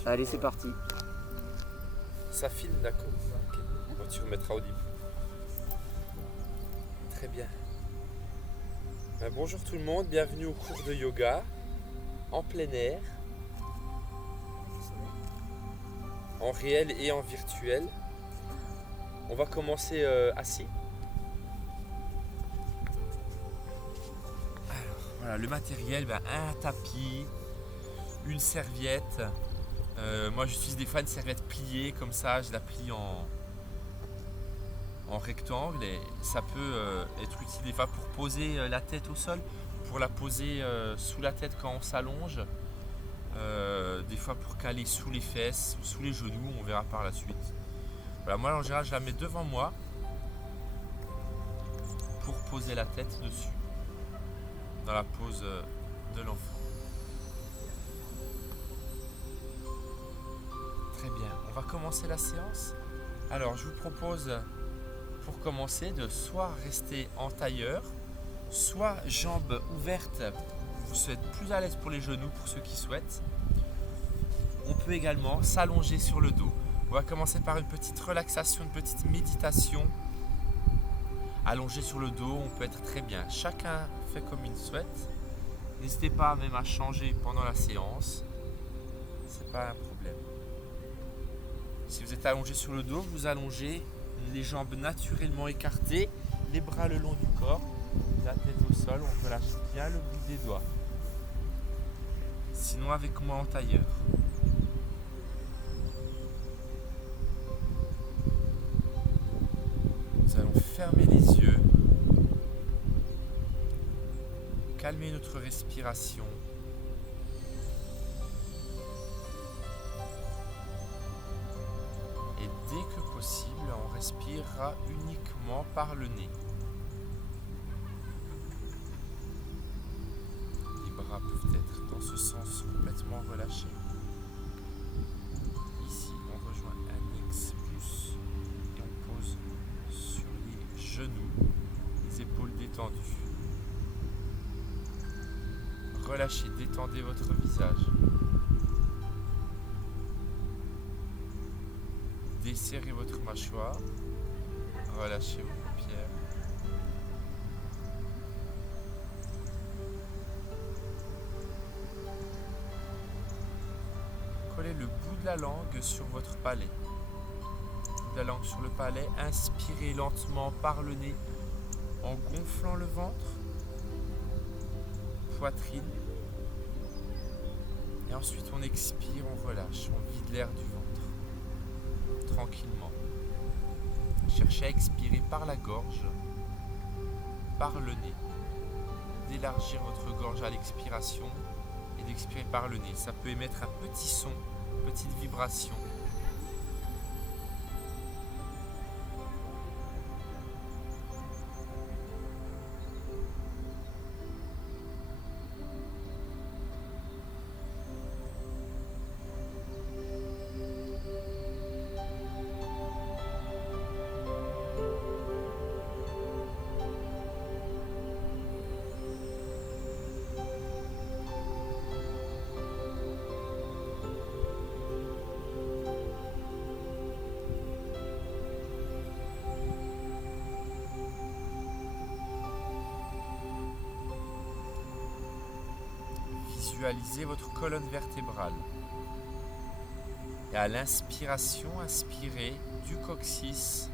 dessus. Allez, c'est parti. Ça filme, d'accord. Ok. Bon, tu remettras au début. Très bien. Bonjour tout le monde, bienvenue au cours de yoga en plein air, en réel et en virtuel. On va commencer assis. Alors, voilà, le matériel, un tapis, une serviette. Moi j'utilise des fois une serviette pliée comme ça, je la plie en rectangle et ça peut être utile des fois pour poser la tête au sol, pour la poser sous la tête quand on s'allonge, des fois pour caler sous les fesses ou sous les genoux, on verra par la suite. Voilà, moi en général je la mets devant moi pour poser la tête dessus, dans la pose de l'enfant. Très bien, on va commencer la séance. Alors je vous propose pour commencer de soit rester en tailleur, soit jambes ouvertes, vous êtes plus à l'aise pour les genoux pour ceux qui souhaitent. On peut également s'allonger sur le dos. On va commencer par une petite relaxation, une petite méditation. Allongé sur le dos, on peut être très bien. Chacun fait comme il souhaite. N'hésitez pas même à changer pendant la séance. C'est pas un problème. Si vous êtes allongé sur le dos, vous allongez les jambes naturellement écartées, les bras le long du corps, la tête au sol, on relâche bien le bout des doigts. Sinon avec moi en tailleur. Nous allons fermer les yeux, calmer notre respiration. Et dès que possible, on respirera uniquement par le nez. Les bras peuvent être dans ce sens complètement relâchés. Ici, on rejoint un expulse et on pose sur les genoux, les épaules détendues. Relâchez, détendez votre visage. Desserrez votre mâchoire, relâchez vos paupières. Collez le bout de la langue sur votre palais. Le bout de la langue sur le palais, inspirez lentement par le nez en gonflant le ventre, poitrine. Et ensuite on expire, on relâche, on vide l'air du ventre. Tranquillement. Cherchez à expirer par la gorge, par le nez. D'élargir votre gorge à l'expiration et d'expirer par le nez. Ça peut émettre un petit son, une petite vibration. Visualisez votre colonne vertébrale. Et à l'inspiration, inspirez du coccyx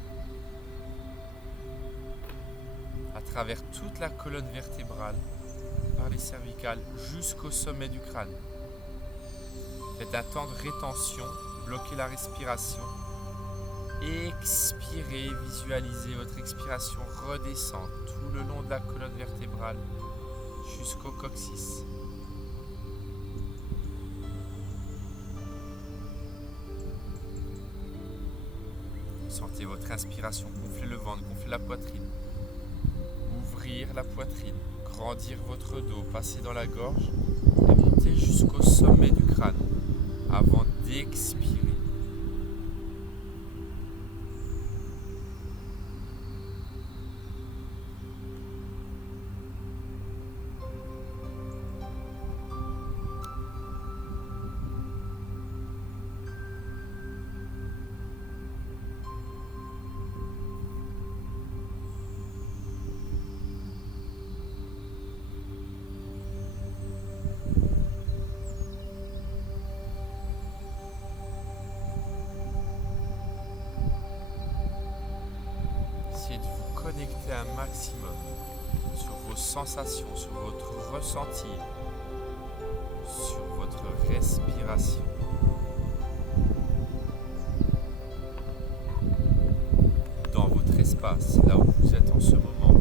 à travers toute la colonne vertébrale, par les cervicales jusqu'au sommet du crâne. Faites un temps de rétention, bloquez la respiration. Expirez, visualisez votre expiration redescendre tout le long de la colonne vertébrale jusqu'au coccyx. Sentez votre inspiration gonfler le ventre, gonfler la poitrine. Ouvrir la poitrine, grandir votre dos, passer dans la gorge et monter jusqu'au sommet du crâne avant d'expirer. connecter un maximum sur vos sensations, sur votre ressenti, sur votre respiration. Dans votre espace, là où vous êtes en ce moment.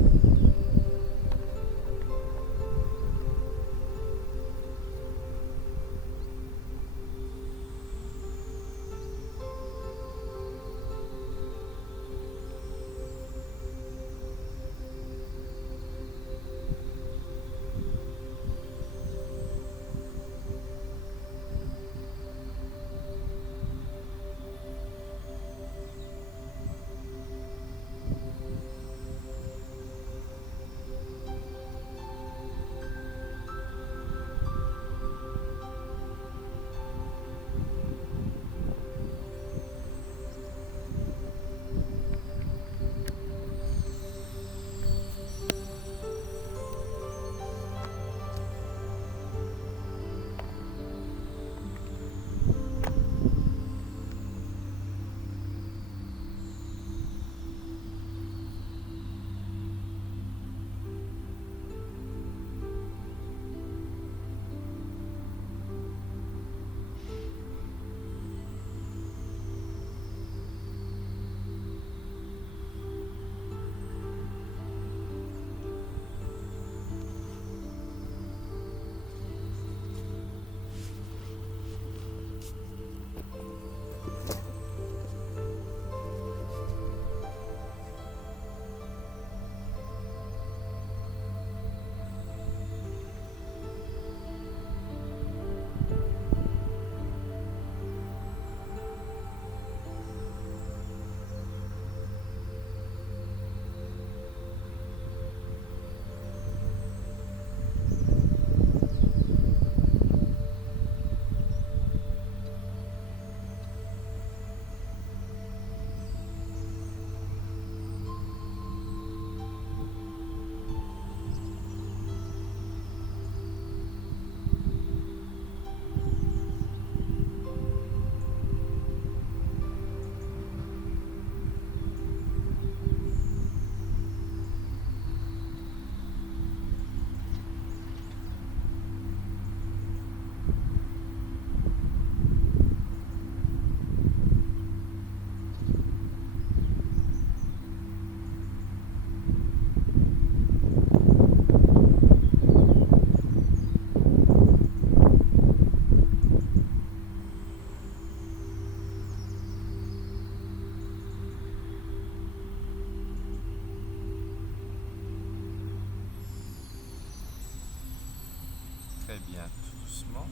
Très bien, tout doucement.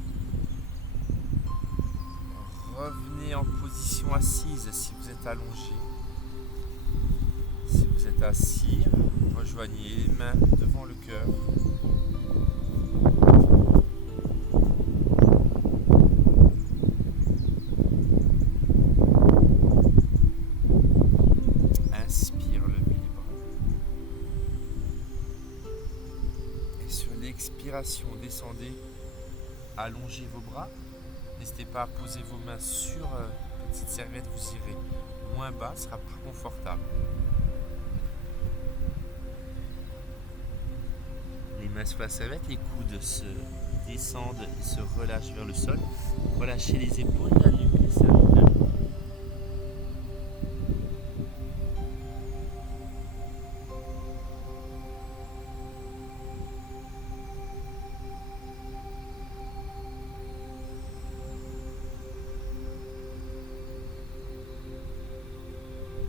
Revenez en position assise si vous êtes allongé. Si vous êtes assis, rejoignez les mains devant le cœur. Inspire, levez les bras. Et sur l'expiration, descendez, allongez vos bras. N'hésitez pas à poser vos mains sur une petite serviette, vous irez moins bas, ce sera plus confortable. Les mains sur la serviette, les coudes se descendent et se relâchent vers le sol. Relâchez les épaules, la nuque, les cervicales.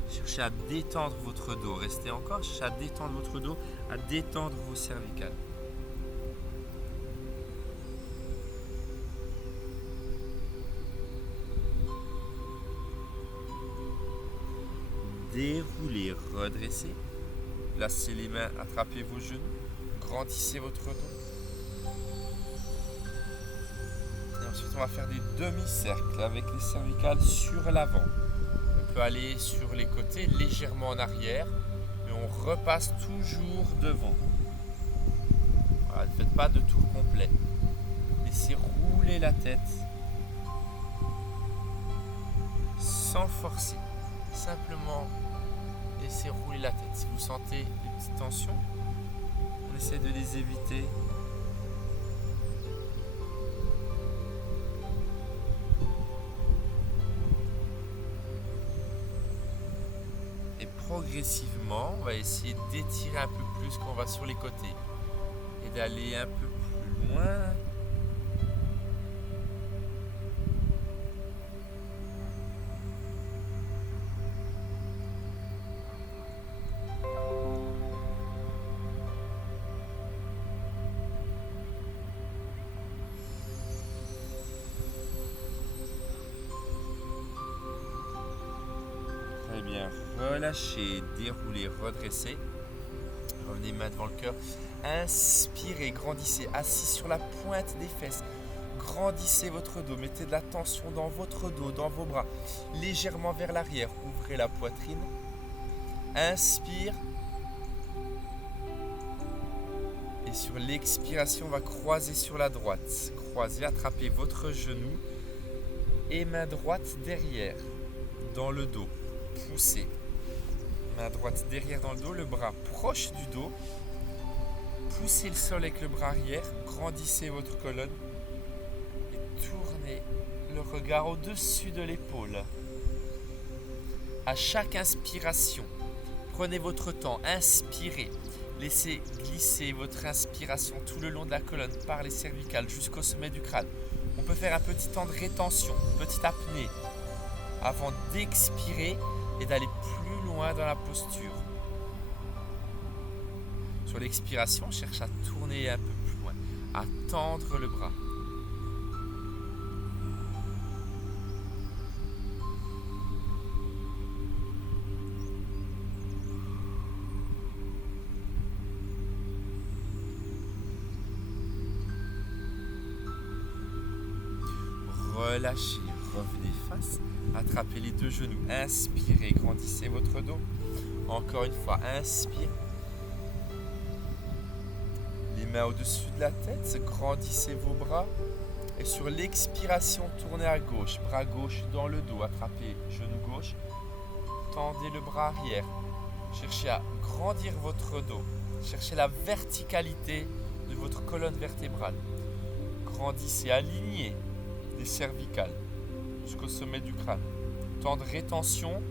Cherchez à détendre votre dos. Restez encore. Cherchez à détendre votre dos, à détendre vos cervicales. Déroulez, redressez. Placez les mains, attrapez vos genoux. Grandissez votre dos. Et ensuite, on va faire des demi-cercles avec les cervicales sur l'avant. On peut aller sur les côtés, légèrement en arrière, mais on repasse toujours devant. Voilà, ne faites pas de tour complet. Laissez rouler la tête sans forcer. Simplement laissez rouler la tête. Si vous sentez des petites tensions, on essaie de les éviter. Et progressivement, on va essayer d'étirer un peu plus quand on va sur les côtés et d'aller un peu plus loin. Très bien, relâchez, déroulez, redressez. Revenez main devant le cœur. Inspirez, grandissez, assis sur la pointe des fesses. Grandissez votre dos, mettez de la tension dans votre dos, dans vos bras. Légèrement vers l'arrière, ouvrez la poitrine. Inspire. Et sur l'expiration, on va croiser sur la droite. Croisez, attrapez votre genou. Et main droite derrière, dans le dos. Poussez. Main droite derrière dans le dos, le bras proche du dos. Poussez le sol avec le bras arrière, grandissez votre colonne et tournez le regard au-dessus de l'épaule. À chaque inspiration, prenez votre temps, inspirez. Laissez glisser votre inspiration tout le long de la colonne par les cervicales jusqu'au sommet du crâne. On peut faire un petit temps de rétention, petite apnée, avant d'expirer et d'aller plus loin dans la posture. Sur l'expiration, cherche à tourner un peu plus loin, à tendre le bras. Relâchez, revenez face, attrapez les deux genoux, inspirez, grandissez votre dos. Encore une fois, inspire. Les mains au-dessus de la tête, grandissez vos bras. Et sur l'expiration, tournez à gauche, bras gauche dans le dos, attrapez genou gauche. Tendez le bras arrière. Cherchez à grandir votre dos. Cherchez la verticalité de votre colonne vertébrale. Grandissez, alignez les cervicales jusqu'au sommet du crâne. Temps de rétention.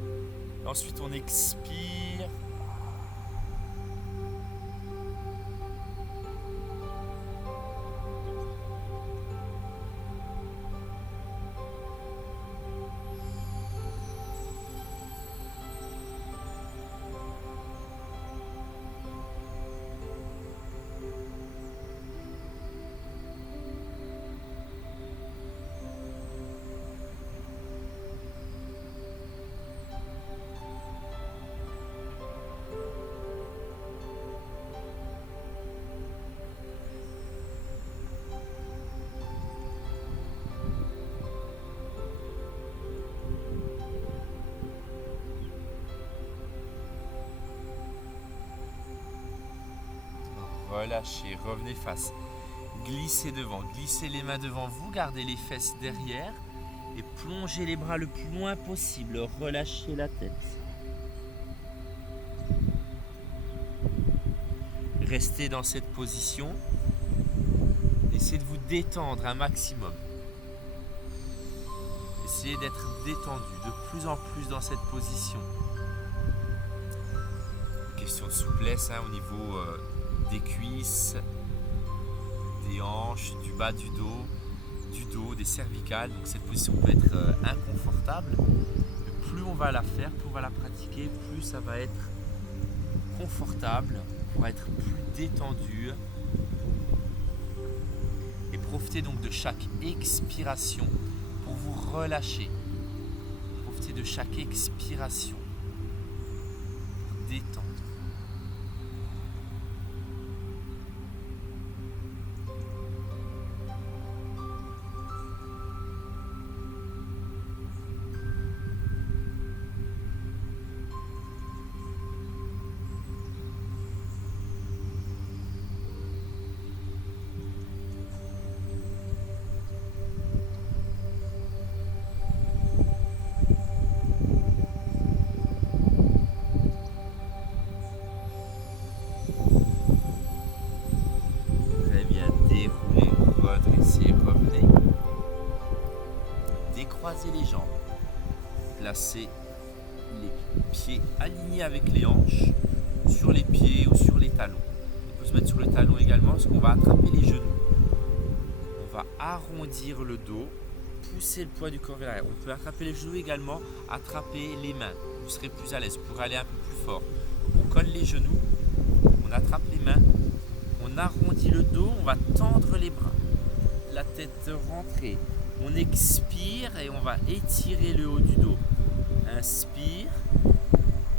Ensuite, on expire. Relâchez, revenez face. Glissez devant, glissez les mains devant vous, gardez les fesses derrière et plongez les bras le plus loin possible. Relâchez la tête. Restez dans cette position. Essayez de vous détendre un maximum. Essayez d'être détendu de plus en plus dans cette position. Question de souplesse au niveau des cuisses, des hanches, du bas du dos, des cervicales. Donc cette position peut être inconfortable. Mais plus on va la faire, plus on va la pratiquer, plus ça va être confortable, on va être plus détendu. Et profitez donc de chaque expiration pour vous relâcher. Profitez de chaque expiration pour détendre. décroisez les jambes. Placez les pieds alignés avec les hanches sur les pieds ou sur les talons. On peut se mettre sur le talon également parce qu'on va attraper les genoux. On va arrondir le dos, pousser le poids du corps vers l'arrière. On peut attraper les genoux également, attraper les mains. Vous serez plus à l'aise pour aller un peu plus fort. On colle les genoux, on attrape les mains, on arrondit le dos, on va tendre les bras. La tête rentrée. On expire et on va étirer le haut du dos. Inspire.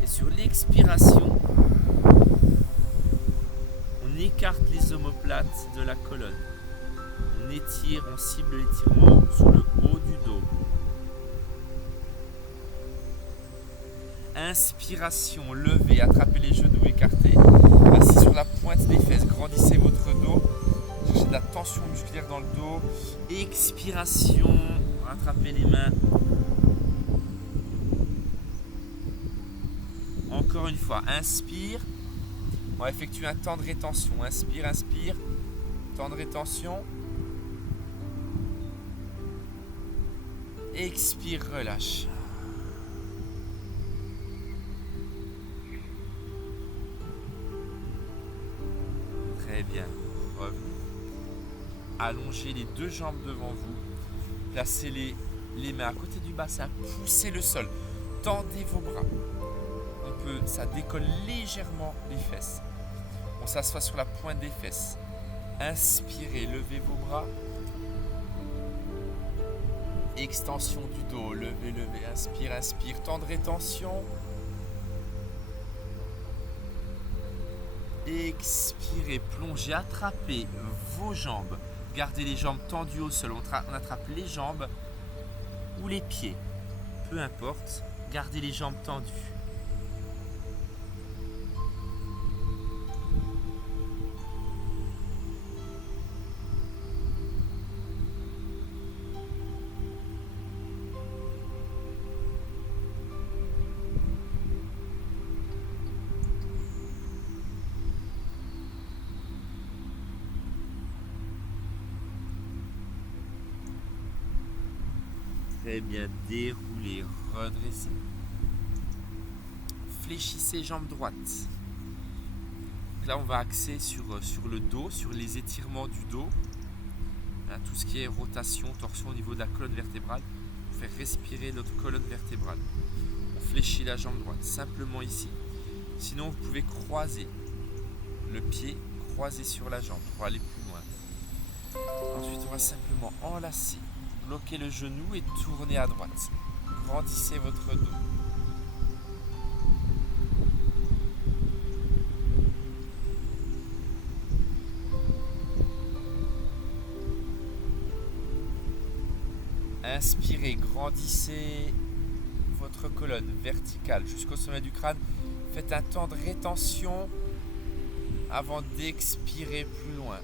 Et sur l'expiration, on écarte les omoplates de la colonne. On étire, on cible l'étirement sur le haut du dos. Inspiration, levez, attrapez les genoux, écartez. Assis sur la pointe des fesses, grandissez votre dos. Cherchez de la tension musculaire dans le dos. Expiration, attrapez les mains. Encore une fois, inspire. On va effectuer un temps de rétention. Inspire, inspire. Temps de rétention. Expire, relâche. Très bien. Revenez. Allongez les deux jambes devant vous. Placez les mains à côté du bassin. Poussez le sol. Tendez vos bras. Ça décolle légèrement les fesses. On s'assoit sur la pointe des fesses. Inspirez, levez vos bras. Extension du dos, levez, levez. Inspire, inspire. Temps de rétention. Expirez, plongez, attrapez vos jambes. Gardez les jambes tendues au sol. On attrape les jambes ou les pieds. Peu importe. Gardez les jambes tendues. Très bien, déroulez, redressez. Fléchissez jambes droites. Donc là, on va axer sur le dos, sur les étirements du dos. Hein, tout ce qui est rotation, torsion au niveau de la colonne vertébrale. Pour faire respirer notre colonne vertébrale. On fléchit la jambe droite, simplement ici. Sinon, vous pouvez croiser le pied, croiser sur la jambe pour aller plus loin. Ensuite, on va simplement enlacer. Bloquez le genou et tournez à droite. Grandissez votre dos. Inspirez, grandissez votre colonne verticale jusqu'au sommet du crâne. Faites un temps de rétention avant d'expirer plus loin.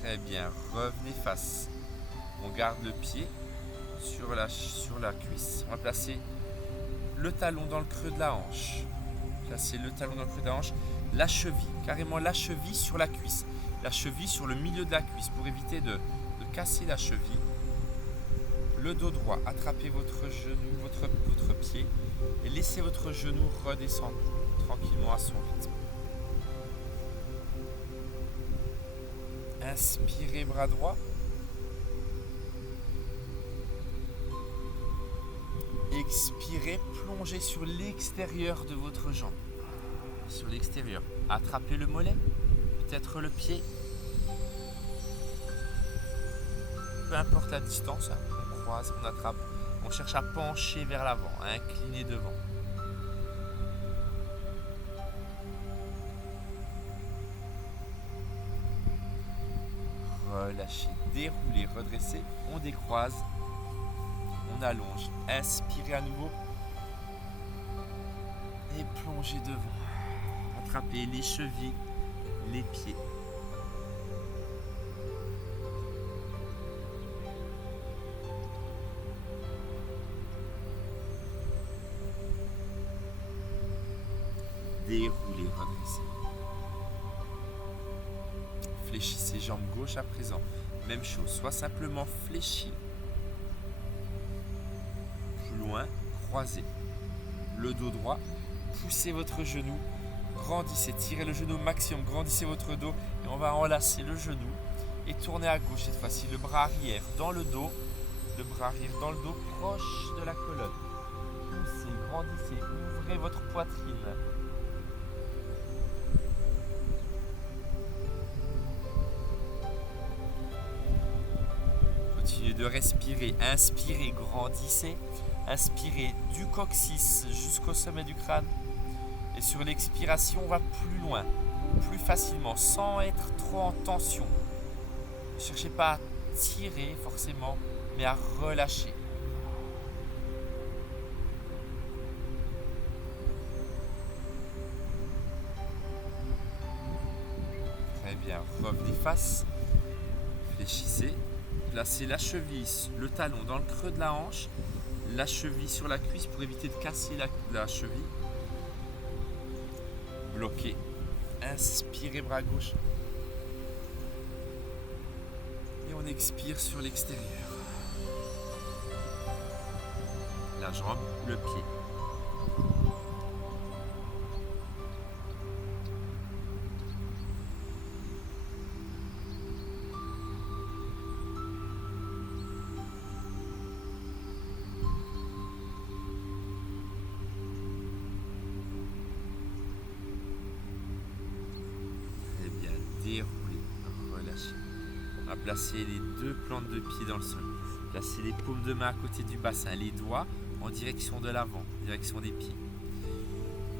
Très bien, revenez face. On garde le pied sur la cuisse. On va placer le talon dans le creux de la hanche. Placez le talon dans le creux de la hanche. La cheville, carrément la cheville sur la cuisse. La cheville sur le milieu de la cuisse pour éviter de casser la cheville. Le dos droit, attrapez votre genou, votre pied et laissez votre genou redescendre tranquillement à son rythme. Inspirez, bras droit. Expirez, plongez sur l'extérieur de votre jambe. Sur l'extérieur. Attrapez le mollet, peut-être le pied. Peu importe la distance, on croise, on attrape. On cherche à pencher vers l'avant, à incliner devant. Relâchez, déroulez, redressez. On décroise. On allonge. Inspirez à nouveau. Et plongez devant. Attrapez les chevilles, les pieds. déroulez, redressez. Fléchissez jambe gauche à présent. Même chose, soit simplement fléchi. Plus loin, croisez. Le dos droit, poussez votre genou, grandissez, tirez le genou au maximum, grandissez votre dos et on va enlacer le genou et tournez à gauche cette fois-ci. Le bras arrière dans le dos, le bras arrière dans le dos, proche de la colonne. Poussez, grandissez, ouvrez votre poitrine. Continuez de respirer, inspirez, grandissez. Inspirez du coccyx jusqu'au sommet du crâne. Et sur l'expiration, on va plus loin, plus facilement, sans être trop en tension. Ne cherchez pas à tirer forcément, mais à relâcher. Très bien, revenez face, fléchissez, placez la cheville, le talon dans le creux de la hanche, la cheville sur la cuisse pour éviter de casser la cheville. Bloquez. Inspirez bras gauche. Et on expire sur l'extérieur. La jambe, le pied. Déroulez, relâchez. On va placer les deux plantes de pied dans le sol. Placez les paumes de main à côté du bassin, les doigts en direction de l'avant, direction des pieds.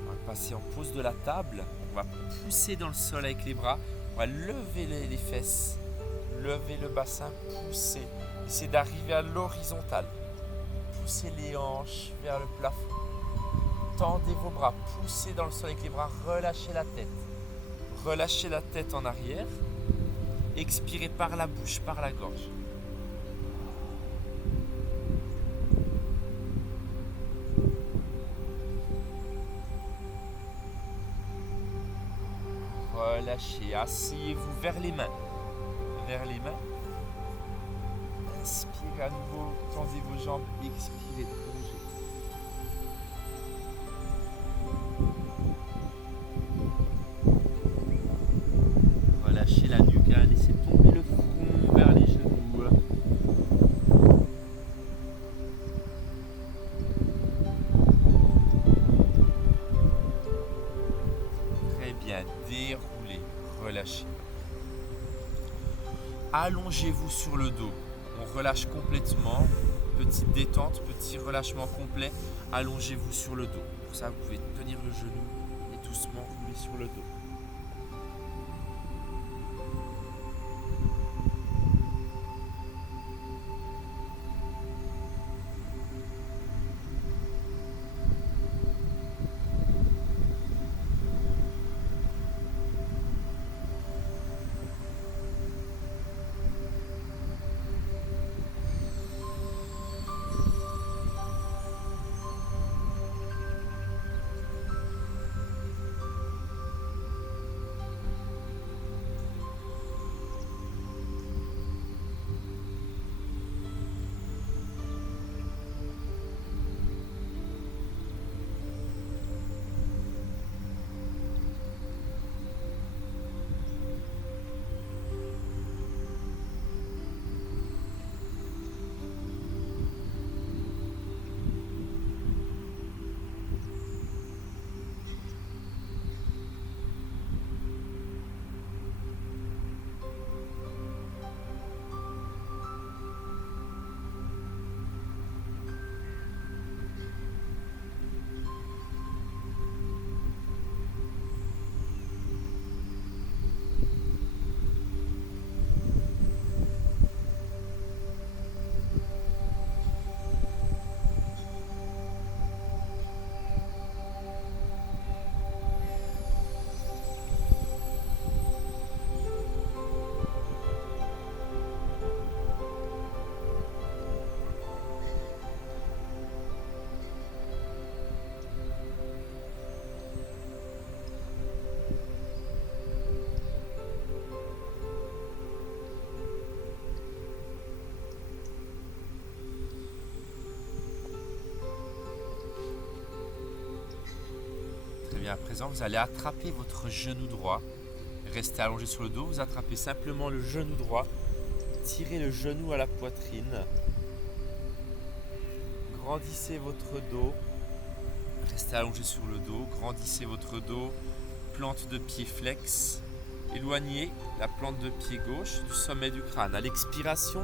On va passer en pose de la table. On va pousser dans le sol avec les bras. On va lever les fesses, lever le bassin, pousser. Essayez d'arriver à l'horizontale. Poussez les hanches vers le plafond. Tendez vos bras, poussez dans le sol avec les bras, relâchez la tête. Relâchez la tête en arrière. Expirez par la bouche, par la gorge. Relâchez, asseyez-vous vers les mains. Vers les mains. Inspirez à nouveau, tendez vos jambes, expirez, plongez. Relâchez la nuque, laissez tomber le front vers les genoux. Très bien, déroulez, relâchez. Allongez-vous sur le dos. On relâche complètement. Petite détente, petit relâchement complet. Allongez-vous sur le dos. Pour ça, vous pouvez tenir le genou et doucement rouler sur le dos. bien, à présent, vous allez attraper votre genou droit. Restez allongé sur le dos. Vous attrapez simplement le genou droit. Tirez le genou à la poitrine. Grandissez votre dos. Restez allongé sur le dos. Grandissez votre dos. Plante de pied flex. Éloignez la plante de pied gauche du sommet du crâne. À l'expiration,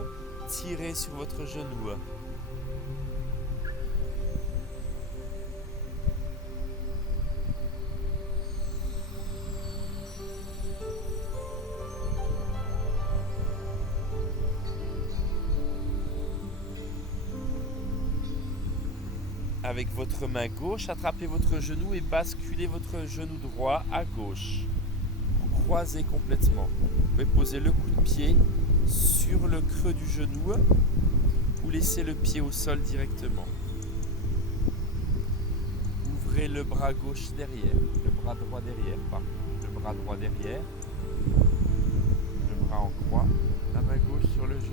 tirez sur votre genou. Avec votre main gauche, attrapez votre genou et basculez votre genou droit à gauche. Vous croisez complètement. Vous pouvez poser le coup de pied sur le creux du genou ou laisser le pied au sol directement. Ouvrez le bras gauche derrière, le bras droit derrière, pardon. Le bras droit derrière, le bras en croix, la main gauche sur le genou.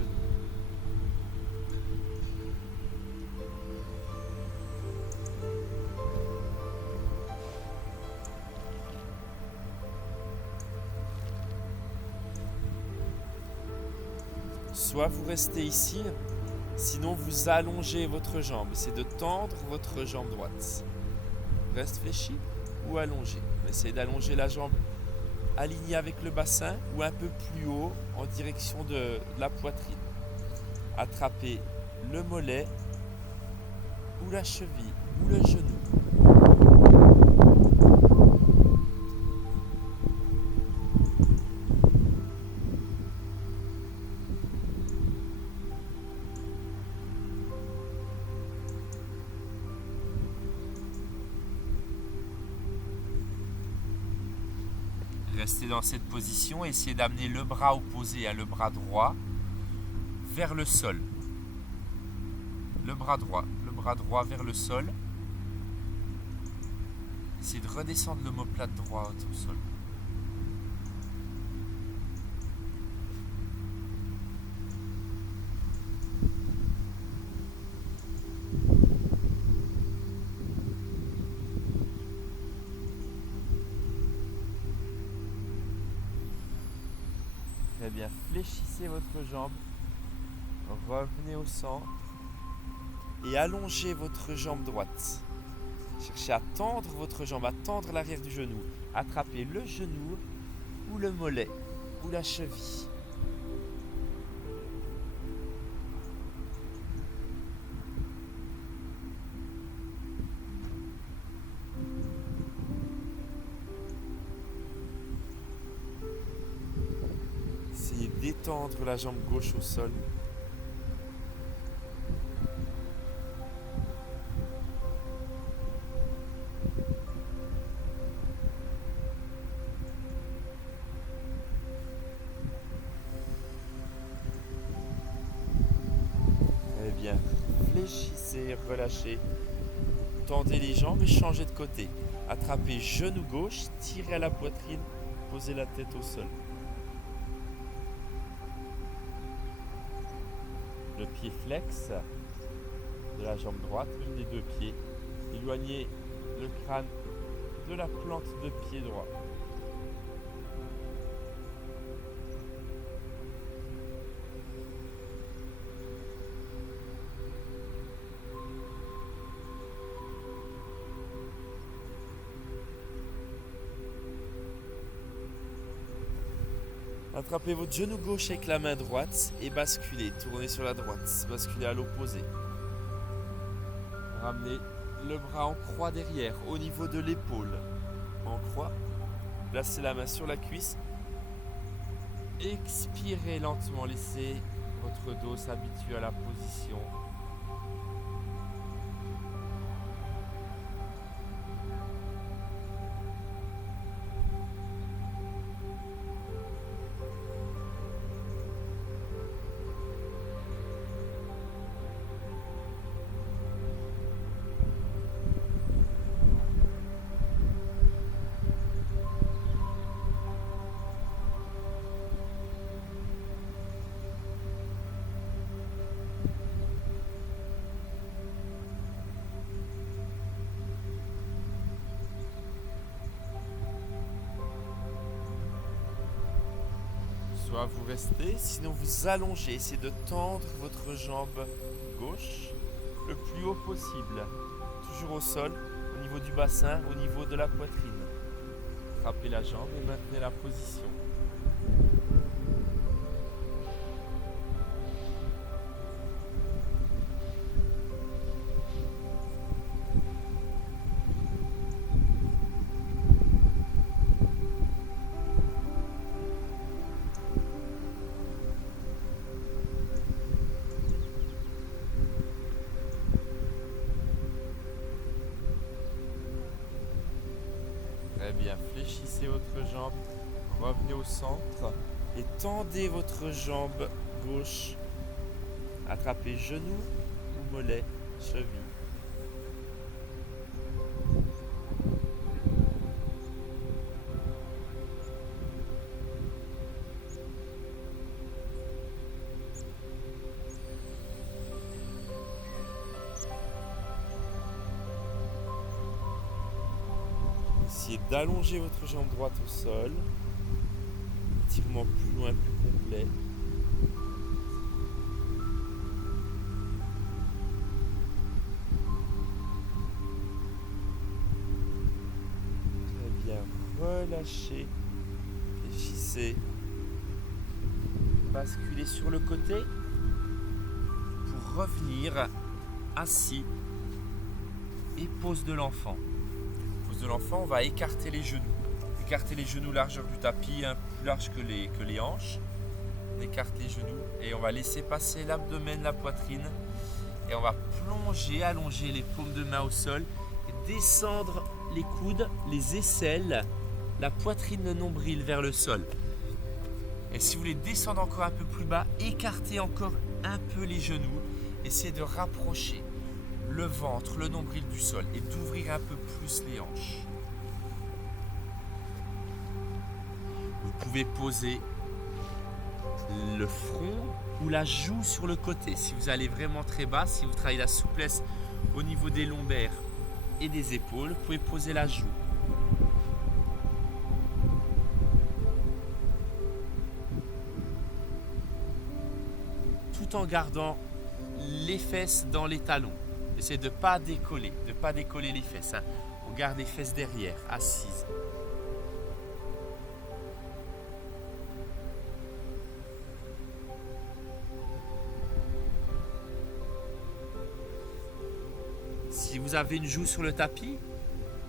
Soit vous restez ici, sinon vous allongez votre jambe. Essayez de tendre votre jambe droite. Reste fléchi ou allongé. Essayez d'allonger la jambe alignée avec le bassin ou un peu plus haut en direction de la poitrine. Attrapez le mollet ou la cheville ou le genou. Restez dans cette position et essayez d'amener le bras opposé, le bras droit, vers le sol. Le bras droit vers le sol. Essayez de redescendre l'omoplate droit au sol. Très bien, fléchissez votre jambe, revenez au centre et allongez votre jambe droite. Cherchez à tendre votre jambe, à tendre l'arrière du genou. Attrapez le genou ou le mollet ou la cheville. Essayez d'étendre la jambe gauche au sol. Très bien. Fléchissez, relâchez. Tendez les jambes et changez de côté. Attrapez genou gauche, tirez à la poitrine, posez la tête au sol. Le pied flex de la jambe droite, une des deux pieds. Éloignez le crâne de la plante de pied droit. Attrapez votre genou gauche avec la main droite et basculez. Tournez sur la droite, basculez à l'opposé. Ramenez le bras en croix derrière, au niveau de l'épaule. En croix. Placez la main sur la cuisse. Expirez lentement, laissez votre dos s'habituer à la position. Soit vous restez, sinon vous allongez. Essayez de tendre votre jambe gauche le plus haut possible. Toujours au sol, au niveau du bassin, au niveau de la poitrine. Attrapez la jambe et maintenez la position. Très bien, fléchissez votre jambe, revenez au centre et tendez votre jambe gauche. Attrapez genou ou mollet, cheville. Essayez d'allonger votre jambe droite au sol. Étirement plus loin, plus complet. Très bien, relâchez. Fléchissez. Basculez sur le côté pour revenir assis et pose de l'enfant. De l'enfant, on va écarter les genoux. Écarter les genoux largeur du tapis, plus large que les hanches. On écarte les genoux et on va laisser passer l'abdomen, la poitrine. Et on va plonger, allonger les paumes de main au sol. Et descendre les coudes, les aisselles, la poitrine, le nombril vers le sol. Et si vous voulez descendre encore un peu plus bas, écartez encore un peu les genoux. Essayez de rapprocher le ventre, le nombril du sol et d'ouvrir un peu plus les hanches. Vous pouvez poser le front ou la joue sur le côté. Si vous allez vraiment très bas, si vous travaillez la souplesse au niveau des lombaires et des épaules, vous pouvez poser la joue. Tout en gardant les fesses dans les talons. Essayez de ne pas décoller les fesses. On garde les fesses derrière, assises. Si vous avez une joue sur le tapis,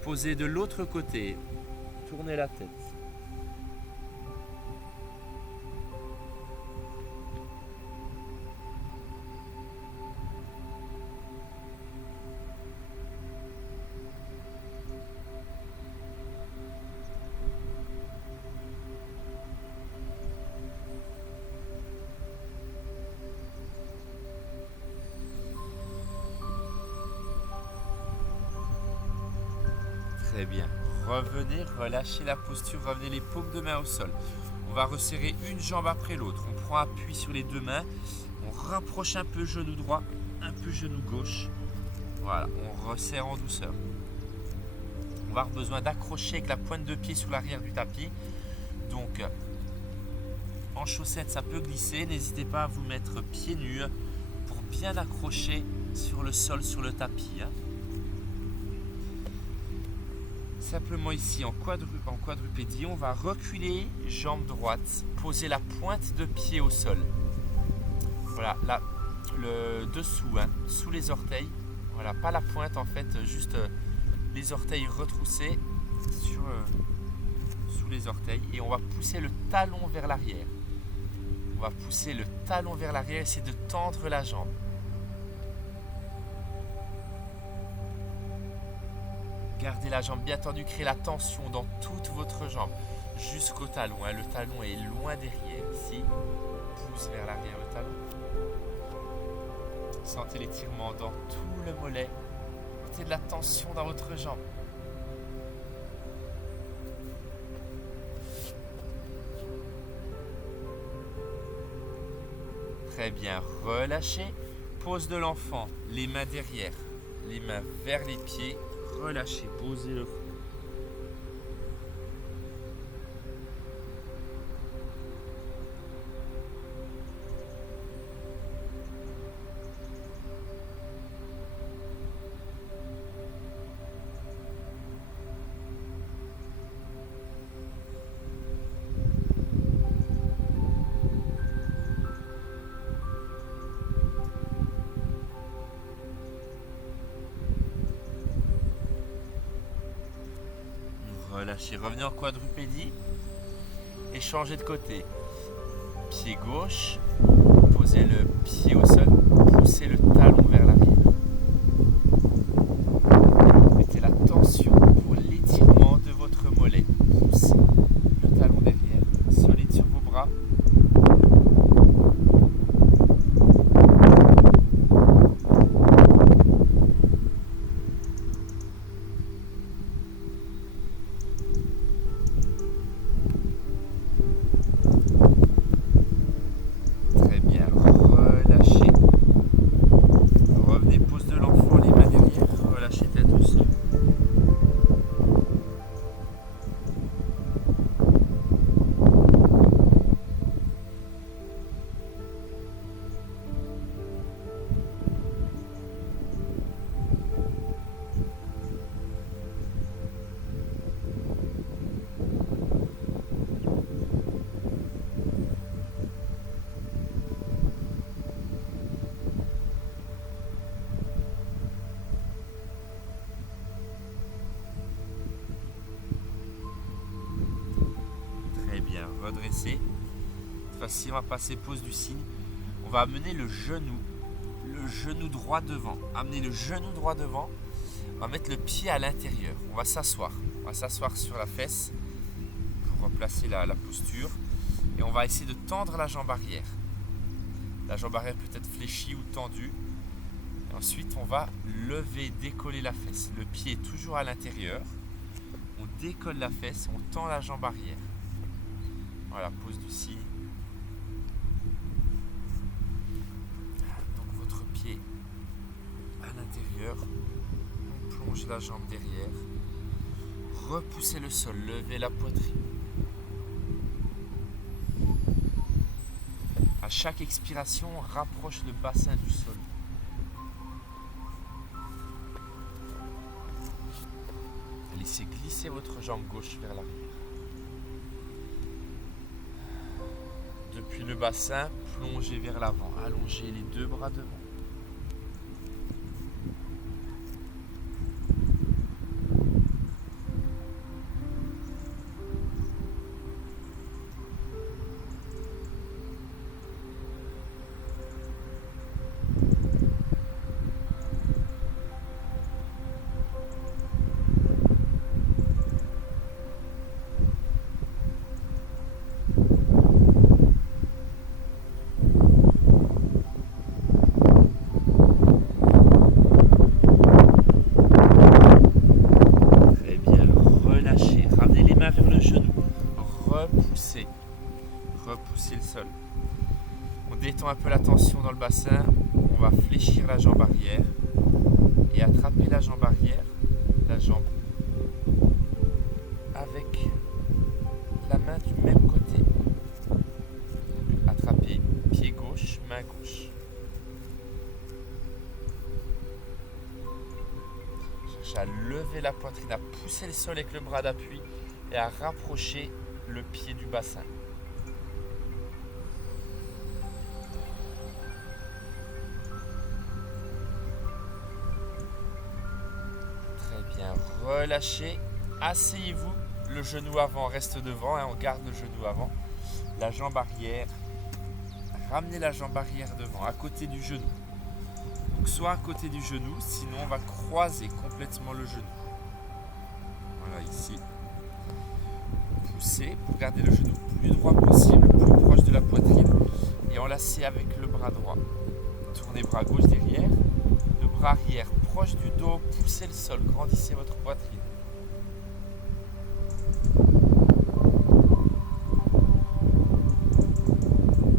posez de l'autre côté. Tournez la tête. Très bien. Revenez, relâchez la posture, revenez les paumes de main au sol. On va resserrer une jambe après l'autre. On prend appui sur les deux mains. On rapproche un peu genou droit, un peu genou gauche. Voilà, on resserre en douceur. On va avoir besoin d'accrocher avec la pointe de pied sur l'arrière du tapis. Donc, en chaussettes, ça peut glisser. N'hésitez pas à vous mettre pieds nus pour bien accrocher sur le sol, sur le tapis. Simplement ici en quadrupédie, on va reculer, jambe droite, poser la pointe de pied au sol. Voilà, là, le dessous, sous les orteils. Voilà, pas la pointe en fait, juste les orteils retroussés sous les orteils. Et on va pousser le talon vers l'arrière. On va pousser le talon vers l'arrière, essayer de tendre la jambe. Gardez la jambe bien tendue, créez la tension dans toute votre jambe jusqu'au talon. Le talon est loin derrière. Ici, pousse vers l'arrière le talon. Sentez l'étirement dans tout le mollet. Mettez de la tension dans votre jambe. Très bien, relâchez. Pose de l'enfant, les mains derrière, les mains vers les pieds. Relâchez, posez le front. relâchez. Revenez en quadrupédie et changez de côté. Pied gauche, posez le pied au sol, poussez le talon vers l'arrière. Mettez la tension pour l'étirement de votre mollet. Poussez le talon derrière, solide sur vos bras. Redresser. Cette fois-ci, on va passer pose du cygne. On va amener le genou droit devant. Amener le genou droit devant. On va mettre le pied à l'intérieur. On va s'asseoir. On va s'asseoir sur la fesse pour replacer la posture. Et on va essayer de tendre la jambe arrière. La jambe arrière peut être fléchie ou tendue. Et ensuite, on va lever, décoller la fesse. Le pied est toujours à l'intérieur. On décolle la fesse, on tend la jambe arrière. Voilà, pose du cygne. Donc votre pied à l'intérieur. On plonge la jambe derrière. Repoussez le sol, levez la poitrine. À chaque expiration, on rapproche le bassin du sol. Laissez glisser votre jambe gauche vers l'arrière. Depuis le bassin, plongez vers l'avant. Allongez les deux bras devant. Repoussez le sol. On détend un peu la tension dans le bassin. On va fléchir la jambe arrière et attraper la jambe arrière, la jambe avec la main du même côté. Attraper pied gauche, main gauche. Cherchez à lever la poitrine, à pousser le sol avec le bras d'appui et à rapprocher le pied du bassin. Très bien, relâchez, asseyez-vous, le genou avant reste devant, on garde le genou avant, la jambe arrière, ramenez la jambe arrière devant, à côté du genou. Donc soit à côté du genou, sinon on va croiser complètement le genou. Voilà, ici. Poussez pour garder le genou plus droit possible, plus proche de la poitrine et enlacez avec le bras droit. Tournez bras gauche derrière, le bras arrière proche du dos, poussez le sol, grandissez votre poitrine.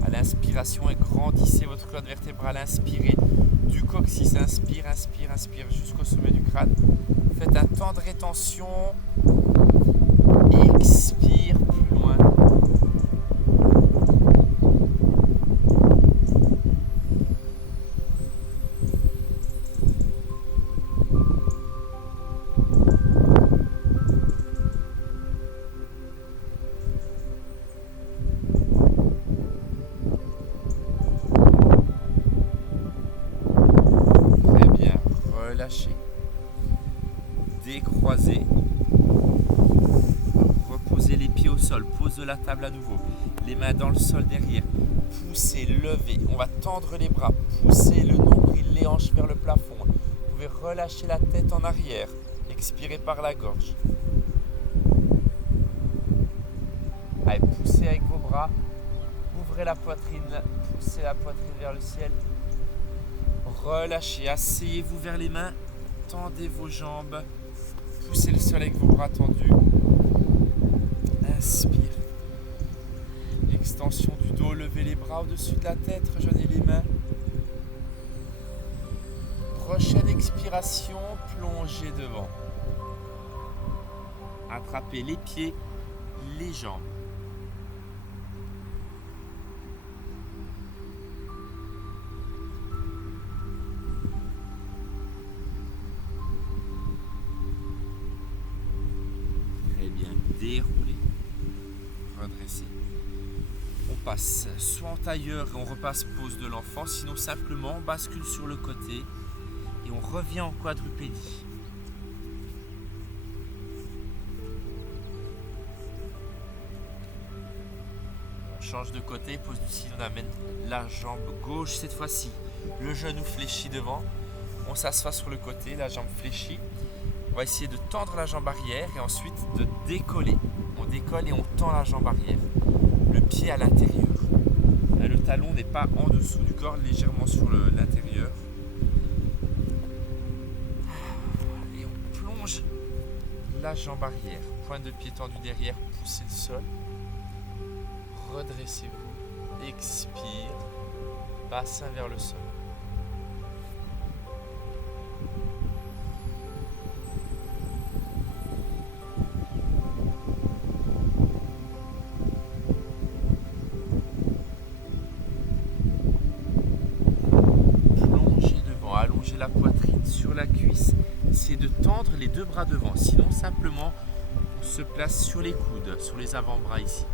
À l'inspiration, et grandissez votre colonne vertébrale, inspirez du coccyx, inspire, inspire, inspire jusqu'au sommet du crâne. Faites un temps de rétention. Expire plus loin. Très bien, relâchez. Décroisez. au sol, pose de la table à nouveau, les mains dans le sol derrière, poussez, levez, on va tendre les bras, poussez le nombril, les hanches vers le plafond, vous pouvez relâcher la tête en arrière, expirez par la gorge. Allez, poussez avec vos bras, ouvrez la poitrine, poussez la poitrine vers le ciel, relâchez, asseyez-vous vers les mains, tendez vos jambes, poussez le sol avec vos bras tendus. Inspire. Extension du dos, levez les bras au-dessus de la tête, rejoignez les mains. Prochaine expiration, plongez devant. Attrapez les pieds, les jambes. Très bien, déroulez. Redressez. On passe soit en tailleur et on repasse pose de l'enfant, sinon simplement on bascule sur le côté et on revient en quadrupédie. On change de côté, pose du signe, on amène la jambe gauche cette fois-ci, le genou fléchi devant, on s'assoit sur le côté, la jambe fléchie. On va essayer de tendre la jambe arrière et ensuite de décoller. On décolle et on tend la jambe arrière. Le pied à l'intérieur. Le talon n'est pas en dessous du corps, légèrement sur l'intérieur. Et on plonge la jambe arrière. Pointe de pied tendu derrière, poussez le sol. Redressez-vous. Expire. Bassin vers le sol. Allongez la poitrine sur la cuisse, essayez de tendre les deux bras devant, sinon simplement on se place sur les coudes, sur les avant-bras ici.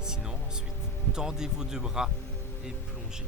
Sinon ensuite tendez vos deux bras et plongez.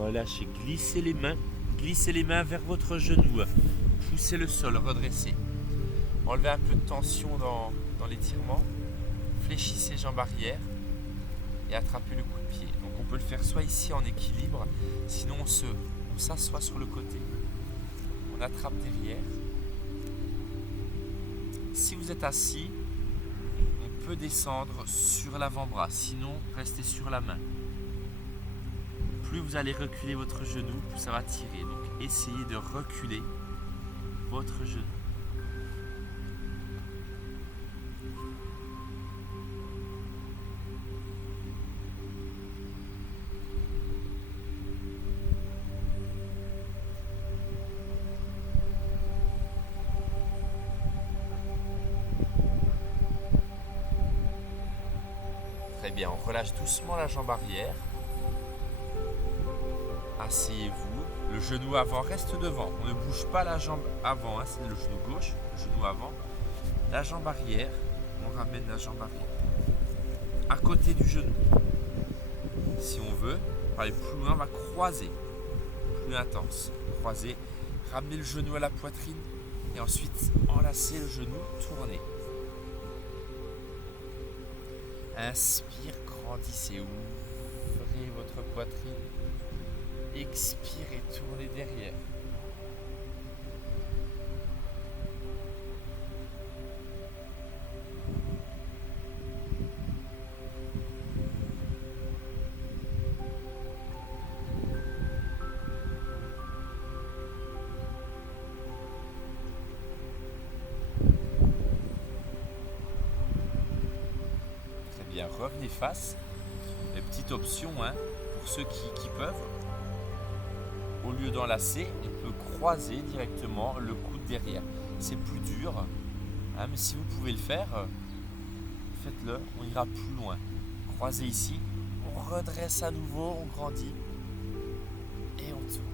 Relâchez, glissez les mains vers votre genou, poussez le sol, redressez. Enlevez un peu de tension dans l'étirement, fléchissez les jambes arrière et attrapez le coup de pied. Donc on peut le faire soit ici en équilibre, sinon on s'assoit sur le côté, on attrape derrière. Si vous êtes assis, on peut descendre sur l'avant-bras, sinon restez sur la main. Plus vous allez reculer votre genou, plus ça va tirer. Donc essayez de reculer votre genou. Très bien, on relâche doucement la jambe arrière. Asseyez-vous, le genou avant reste devant, on ne bouge pas la jambe avant, c'est le genou gauche, le genou avant, la jambe arrière, on ramène la jambe arrière, à côté du genou. Si on veut, pour aller plus loin, on va croiser, plus intense, croiser, ramener le genou à la poitrine et ensuite enlacer le genou, tourner. Inspire, grandissez, ouvrez votre poitrine. Expirez, tournez derrière. Très bien, revenez face. Et petite option pour ceux qui peuvent, au lieu d'enlacer, on peut croiser directement le coude derrière. C'est plus dur, mais si vous pouvez le faire, faites-le, on ira plus loin. Croisez ici, on redresse à nouveau, on grandit et on tourne.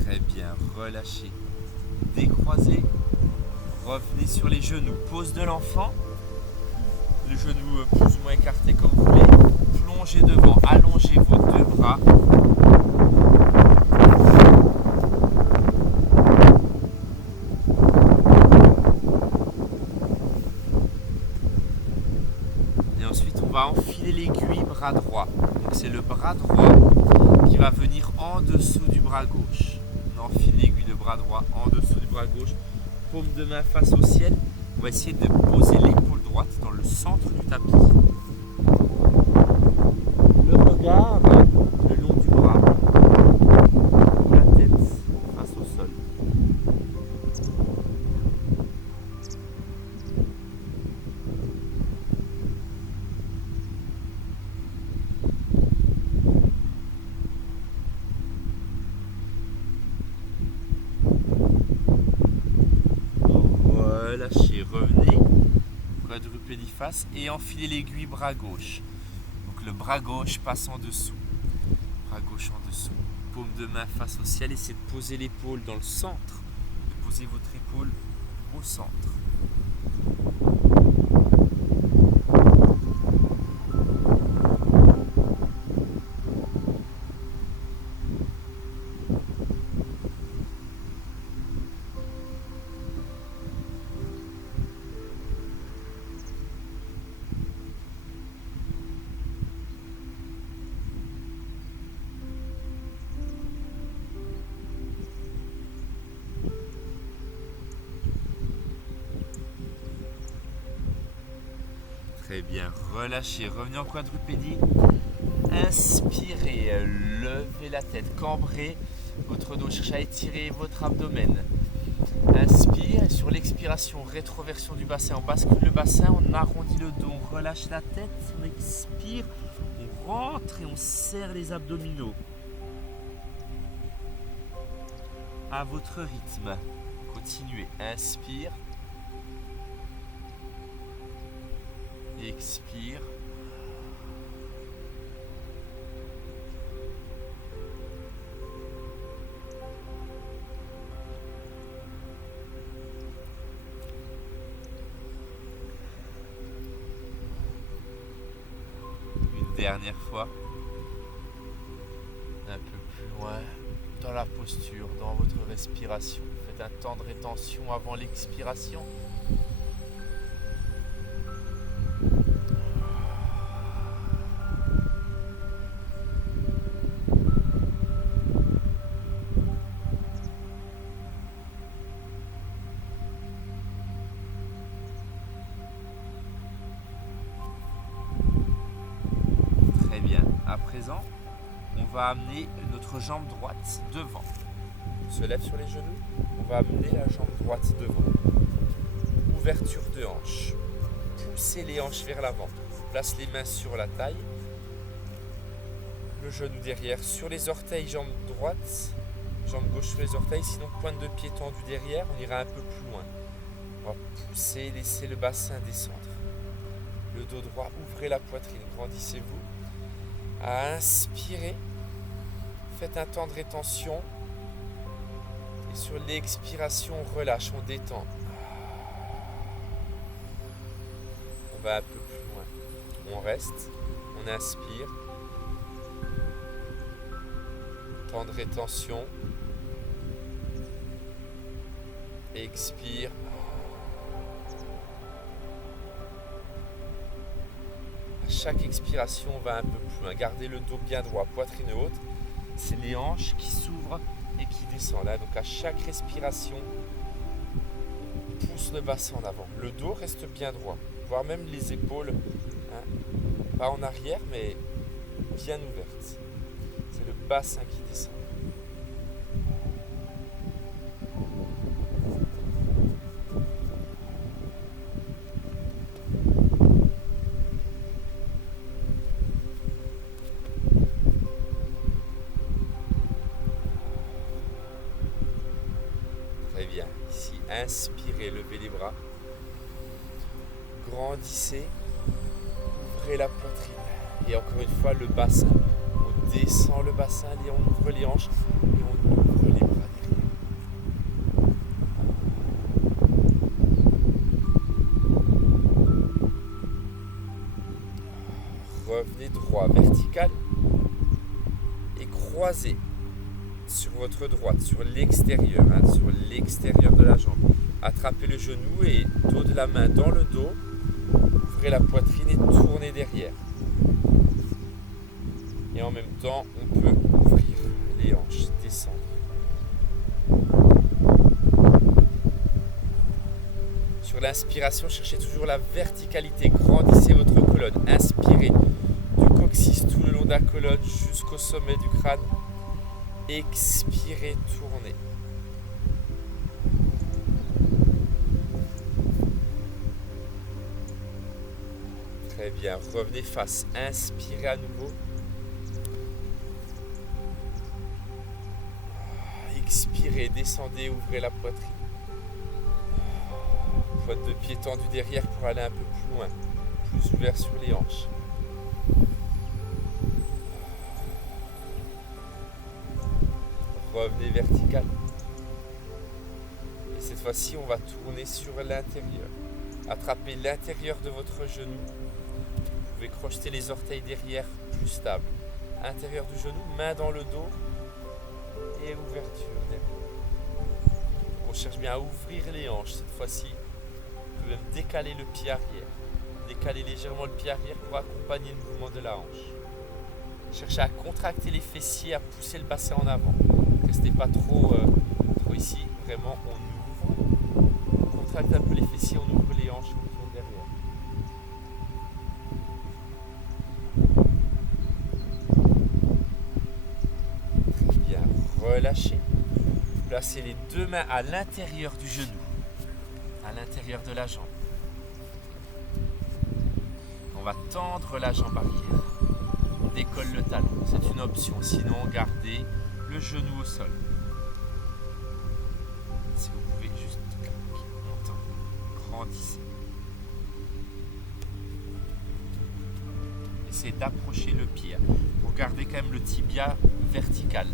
Très bien, relâchez, décroisez, revenez sur les genoux, pose de l'enfant. Le genou plus ou moins écarté comme vous voulez. Plongez devant, allongez vos deux bras. Et ensuite, on va enfiler l'aiguille bras droit. Donc c'est le bras droit qui va venir en dessous du bras gauche. On enfile l'aiguille de bras droit en dessous du bras gauche. Paume de main face au ciel. On va essayer de poser l'épaule droite dans le centre du tapis. Le regard le long du bras. La tête face au sol. Relâchez, revenez, quadrupédie face et enfilez l'aiguille bras gauche. Donc le bras gauche passe en dessous, bras gauche en dessous, paume de main face au ciel, essayez de poser l'épaule dans le centre, de poser votre épaule au centre. Très bien, relâchez, revenez en quadrupédie. Inspirez, levez la tête, cambrez votre dos, cherchez à étirer votre abdomen. Inspire et sur l'expiration, rétroversion du bassin, on bascule le bassin, on arrondit le dos, on relâche la tête, on expire, on rentre et on serre les abdominaux. À votre rythme, continuez, inspire. Expire. Une dernière fois. Un peu plus loin dans la posture, dans votre respiration. Faites un temps de rétention avant l'expiration. À présent, on va amener notre jambe droite devant. On se lève sur les genoux, on va amener la jambe droite devant. Ouverture de hanche. Poussez les hanches vers l'avant. Place les mains sur la taille. Le genou derrière sur les orteils, jambe droite. Jambe gauche sur les orteils, sinon pointe de pied tendue derrière, on ira un peu plus loin. On va pousser, laisser le bassin descendre. Le dos droit, ouvrez la poitrine, grandissez-vous. À inspirer, faites un temps de rétention et sur l'expiration, on relâche, on détend. On va un peu plus loin. On reste, on inspire. Temps de rétention. Expire. À chaque expiration, on va un peu plus loin. Gardez le dos bien droit, poitrine haute. C'est les hanches qui s'ouvrent et qui descendent. Là. Donc à chaque respiration, on pousse le bassin en avant. Le dos reste bien droit, voire même les épaules Hein. Pas en arrière, mais bien ouverte. C'est le bassin qui descend. Très bien. Ici, inspirez, levez les bras. Grandissez, ouvrez la poitrine. Et encore une fois, le bassin. On descend le bassin, et on ouvre les hanches et on ouvre les bras derrière. Revenez droit, vertical et croisez sur votre droite, sur l'extérieur de la jambe. Attrapez le genou et dos de la main dans le dos. Ouvrez la poitrine et tournez derrière. Et en même temps, on peut ouvrir les hanches, descendre. Sur l'inspiration, cherchez toujours la verticalité. Grandissez votre colonne. Inspirez du coccyx tout le long de la colonne jusqu'au sommet du crâne. Expirez, tournez. Très bien. Revenez face. Inspirez à nouveau. Expirez, descendez, ouvrez la poitrine. Pointe de pied tendue derrière pour aller un peu plus loin, plus ouvert sur les hanches. Revenez vertical. Et cette fois-ci, on va tourner sur l'intérieur. Attrapez l'intérieur de votre genou. Vous pouvez crocheter les orteils derrière, plus stable. Intérieur du genou, main dans le dos et ouverture derrière. On cherche bien à ouvrir les hanches cette fois-ci. Vous pouvez même décaler le pied arrière. Décaler légèrement le pied arrière pour accompagner le mouvement de la hanche. Cherchez à contracter les fessiers, à pousser le bassin en avant. Restez pas trop ici. Vraiment, on ouvre. On contracte un peu les fessiers, on ouvre les hanches, on tourne derrière. Très bien. Relâchez. Placez les deux mains à l'intérieur du genou. À l'intérieur de la jambe. On va tendre la jambe arrière. On décolle le talon, c'est une option. Sinon, gardez le genou au sol. Si vous pouvez juste monter, grandissez. Essayez d'approcher le pied. Pour garder quand même le tibia vertical.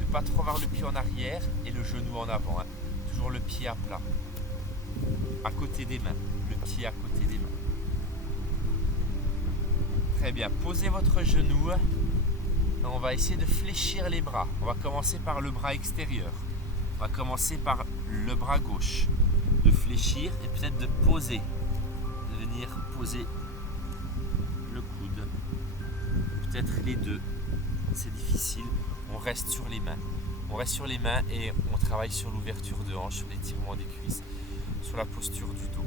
Ne pas trop avoir le pied en arrière et le genou en avant. Toujours le pied à plat. À côté des mains, le pied à côté des mains. Très bien, posez votre genou. On va essayer de fléchir les bras. On va commencer par le bras extérieur. On va commencer par le bras gauche. De fléchir et peut-être de poser. De venir poser le coude. Peut-être les deux. C'est difficile. On reste sur les mains. On reste sur les mains et on travaille sur l'ouverture de hanche, sur l'étirement des cuisses, sur la posture du dos.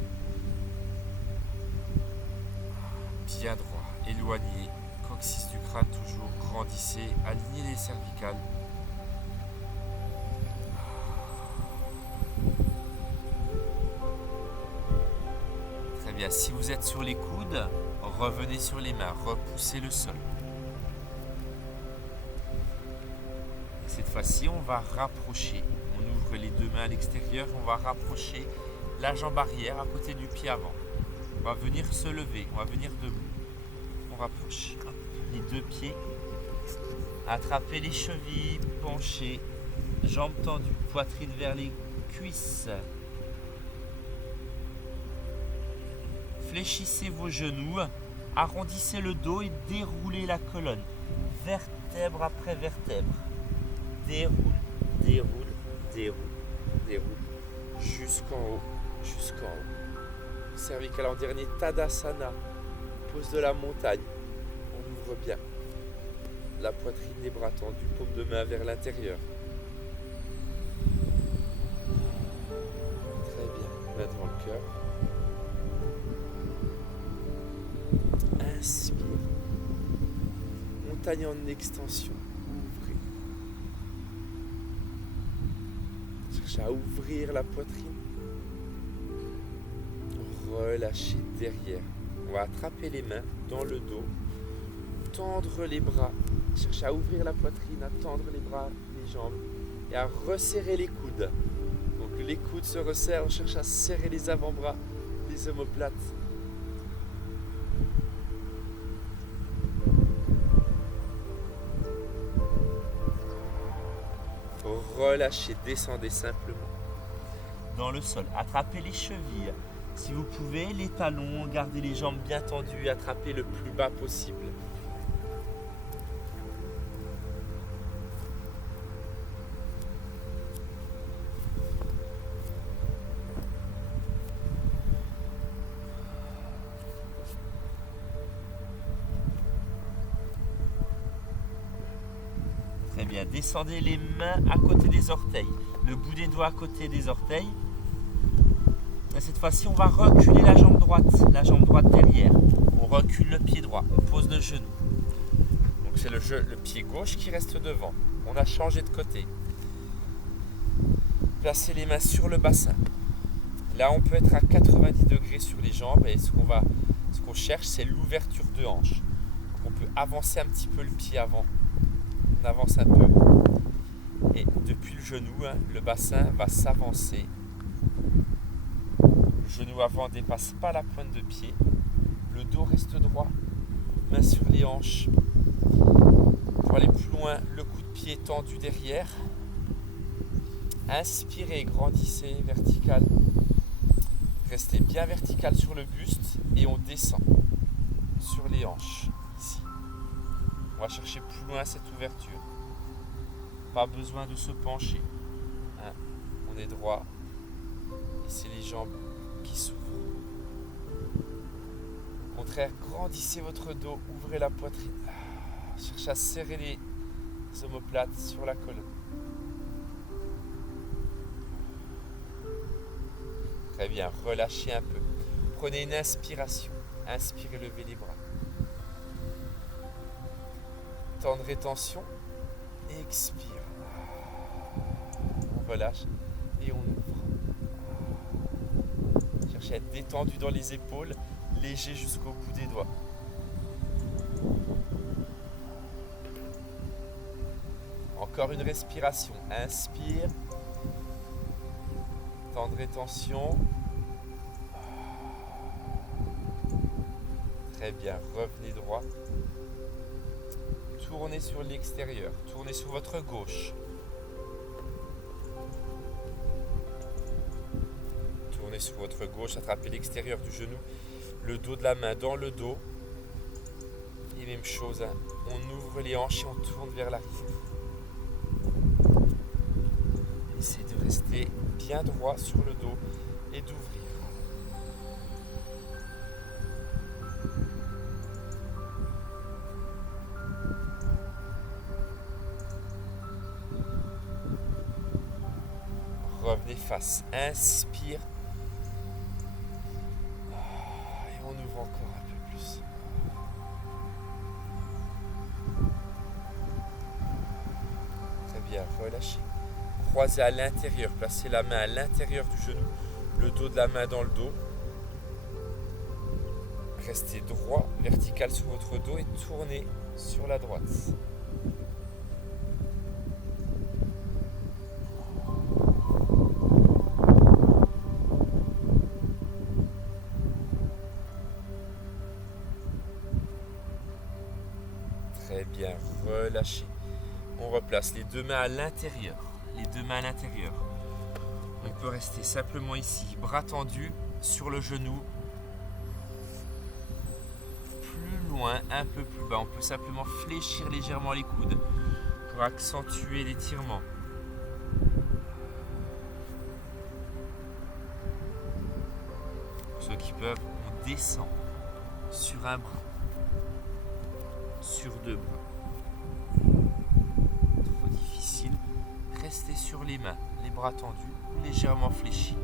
Bien droit, éloignez, coccyx du crâne toujours, grandissez, alignez les cervicales. Très bien, si vous êtes sur les coudes, revenez sur les mains, repoussez le sol. Cette fois-ci, on va rapprocher. On ouvre les deux mains à l'extérieur, on va rapprocher la jambe arrière à côté du pied avant. On va venir se lever, on va venir debout. On rapproche les deux pieds. Attrapez les chevilles, penchez, jambes tendues, poitrine vers les cuisses. Fléchissez vos genoux, arrondissez le dos et déroulez la colonne. Vertèbre après vertèbre. Déroule, déroule, déroule, déroule. Jusqu'en haut, jusqu'en haut. Cervical en dernier, Tadasana. Pose de la montagne. On ouvre bien. La poitrine, les bras tendus, paume de main vers l'intérieur. Très bien. Main devant le cœur. montagne en extension. Ouvrez. Cherchez à ouvrir la poitrine. Relâchez derrière. On va attraper les mains dans le dos. Tendre les bras. Cherchez à ouvrir la poitrine, à tendre les bras, les jambes. Et à resserrer les coudes. Donc les coudes se resserrent. On cherche à serrer les avant-bras, les omoplates. Relâchez, descendez simplement dans le sol. Attrapez les chevilles. Si vous pouvez, les talons, gardez les jambes bien tendues, attrapez le plus bas possible. Très bien, descendez les mains à côté des orteils, le bout des doigts à côté des orteils. Et cette fois-ci, on va reculer la jambe droite derrière. On recule le pied droit, on pose le genou. Donc c'est le pied gauche qui reste devant. On a changé de côté. Placez les mains sur le bassin. Là, on peut être à 90 degrés sur les jambes et ce qu'on cherche, c'est l'ouverture de hanche. Donc on peut avancer un petit peu le pied avant. On avance un peu. Et depuis le genou, le bassin va s'avancer. Le genou avant ne dépasse pas la pointe de pied. Le dos reste droit. Main sur les hanches. Pour aller plus loin, le coup de pied tendu derrière. Inspirez, grandissez, vertical. Restez bien vertical sur le buste et on descend sur les hanches. Ici. On va chercher plus loin cette ouverture. Pas besoin de se pencher. On est droit. Et c'est les jambes qui s'ouvrent. Au contraire, grandissez votre dos, ouvrez la poitrine. Cherchez à serrer les omoplates sur la colonne. Très bien, relâchez un peu. Prenez une inspiration. Inspirez, levez les bras. Temps de rétention. Expire. On relâche et on ouvre. Cherchez à être détendu dans les épaules, léger jusqu'au bout des doigts. Encore une respiration. Inspire. Temps de rétention. Très bien, revenez droit. Tournez sur l'extérieur, tournez sur votre gauche. Tournez sur votre gauche, attrapez l'extérieur du genou, le dos de la main dans le dos. Et même chose, on ouvre les hanches et on tourne vers l'arrière. Essayez de rester bien droit sur le dos et d'ouvrir. Revenez face, inspire. Et on ouvre encore un peu plus. Très bien, relâchez. Croisez à l'intérieur, placez la main à l'intérieur du genou, le dos de la main dans le dos. Restez droit, vertical sur votre dos et tournez sur la droite. Très bien, relâchez. On replace les deux mains à l'intérieur. Les deux mains à l'intérieur. On peut rester simplement ici, bras tendus sur le genou. Plus loin, un peu plus bas. On peut simplement fléchir légèrement les coudes pour accentuer l'étirement. Pour ceux qui peuvent, on descend sur un bras, sur deux bras. Trop difficile. Restez sur les mains, les bras tendus ou légèrement fléchis.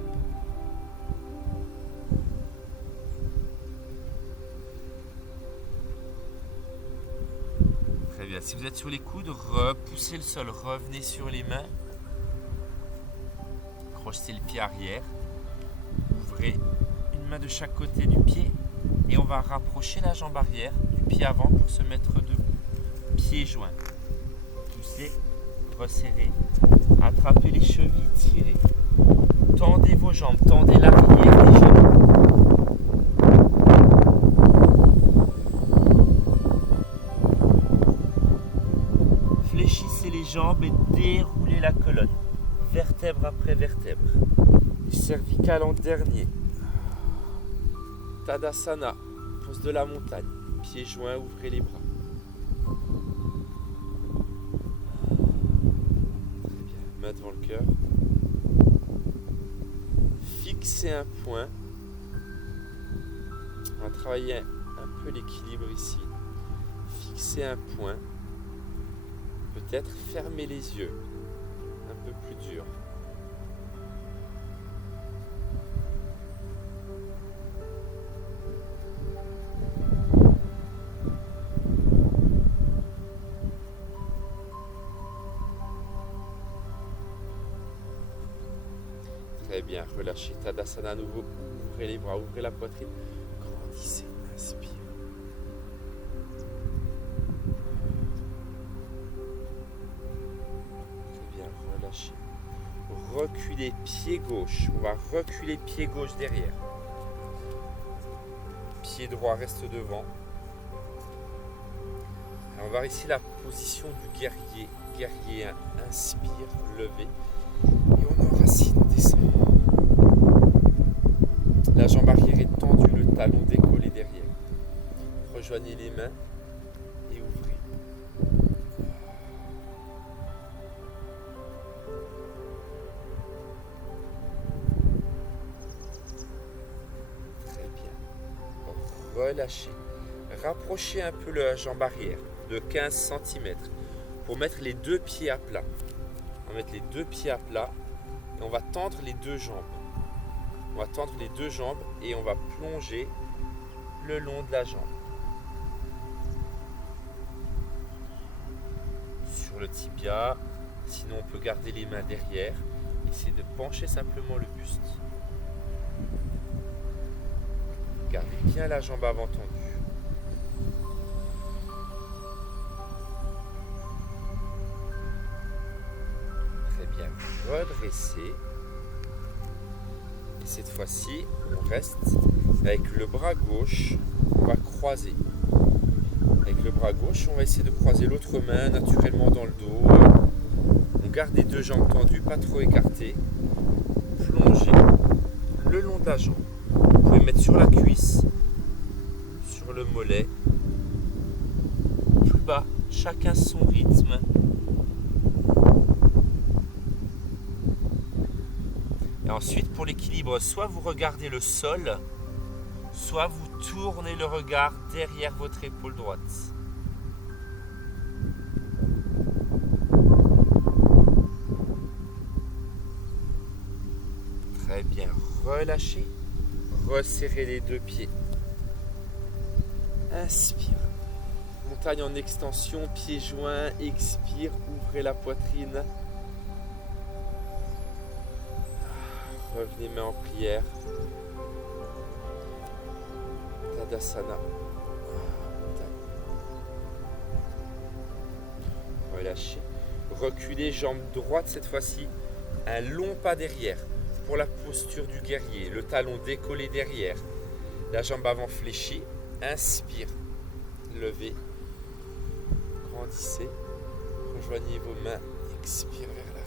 Très bien. bien. Si vous êtes sur les coudes, repoussez le sol, revenez sur les mains. Crochetez le pied arrière. Ouvrez une main de chaque côté du pied et on va rapprocher la jambe arrière du pied avant pour se mettre debout. Pieds joints. Poussez, resserrez, attrapez les chevilles, tirez. Tendez vos jambes, tendez l'arrière des jambes. Fléchissez les jambes et déroulez la colonne, vertèbre après vertèbre. Cervical en dernier. Tadasana, pose de la montagne. Pieds joints, ouvrez les bras. Très bien, main devant le cœur. Fixez un point. On va travailler un peu l'équilibre ici. Fixez un point. Peut-être fermez les yeux. Un peu plus dur. Très bien, relâchez. Tadasana à nouveau. Ouvrez les bras, ouvrez la poitrine. Grandissez, inspire. Très bien, relâchez. Reculez, pied gauche. On va reculer pied gauche derrière. Pied droit reste devant. Alors on va voir ici la position du guerrier. Guerrier 1, inspire, levez. Et on enracine, on descend. La jambe arrière est tendue, le talon décollé derrière. Rejoignez les mains et ouvrez. Très bien. Relâchez. Rapprochez un peu la jambe arrière de 15 cm pour mettre les deux pieds à plat. On va mettre les deux pieds à plat et on va tendre les deux jambes. On va tendre les deux jambes et on va plonger le long de la jambe. Sur le tibia, sinon on peut garder les mains derrière. Essayez de pencher simplement le buste. Gardez bien la jambe avant tendue. Bien, redressez. Et cette fois-ci, on reste avec le bras gauche, on va croiser. Avec le bras gauche, on va essayer de croiser l'autre main naturellement dans le dos. On garde les deux jambes tendues, pas trop écartées. Plongez le long de la jambe. Vous pouvez mettre sur la cuisse, sur le mollet, plus bas, chacun son rythme. Et ensuite, pour l'équilibre, soit vous regardez le sol, soit vous tournez le regard derrière votre épaule droite. Très bien, relâchez, resserrez les deux pieds. Inspire. Montagne en extension, pieds joints, expire, ouvrez la poitrine. Revenez main en prière. Tadasana. Relâchez. Reculez, jambe droite cette fois-ci. Un long pas derrière pour la posture du guerrier. Le talon décollé derrière. La jambe avant fléchie. Inspire. Levez. Grandissez. Rejoignez vos mains. Expire vers l'arrière.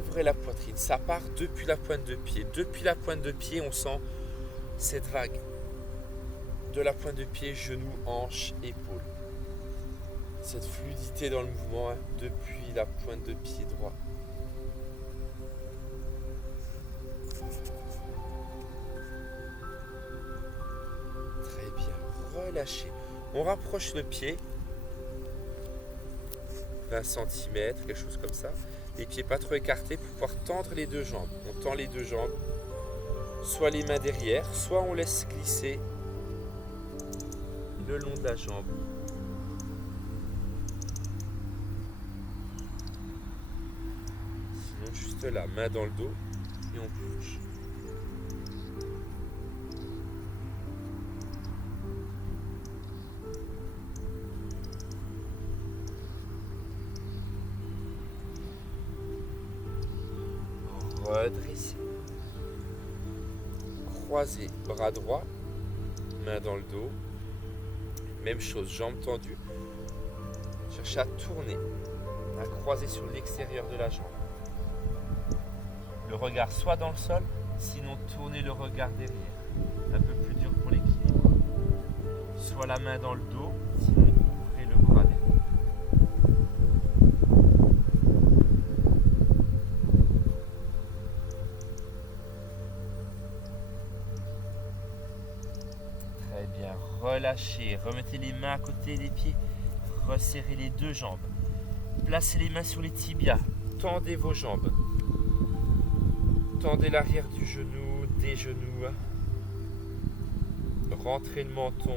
Ouvrez la poitrine, ça part depuis la pointe de pied. Depuis la pointe de pied, on sent cette vague. De la pointe de pied, genou, hanche, épaule. Cette fluidité dans le mouvement depuis la pointe de pied droit. Très bien, relâchez. On rapproche le pied. 20 cm, quelque chose comme ça. Les pieds pas trop écartés pour pouvoir tendre les deux jambes. On tend les deux jambes, soit les mains derrière, soit on laisse glisser le long de la jambe. cela, main dans le dos et on bouge. Redressez. Croisez, bras droit, main dans le dos. Même chose, jambes tendues. Cherchez à tourner, à croiser sur l'extérieur de la jambe. Le regard soit dans le sol, sinon tournez le regard derrière. Un peu plus dur pour l'équilibre. Soit la main dans le dos, sinon ouvrez le bras derrière. Très bien, relâchez, remettez les mains à côté des pieds, resserrez les deux jambes. Placez les mains sur les tibias, tendez vos jambes. Tendez l'arrière du genou, des genoux. Rentrez le menton,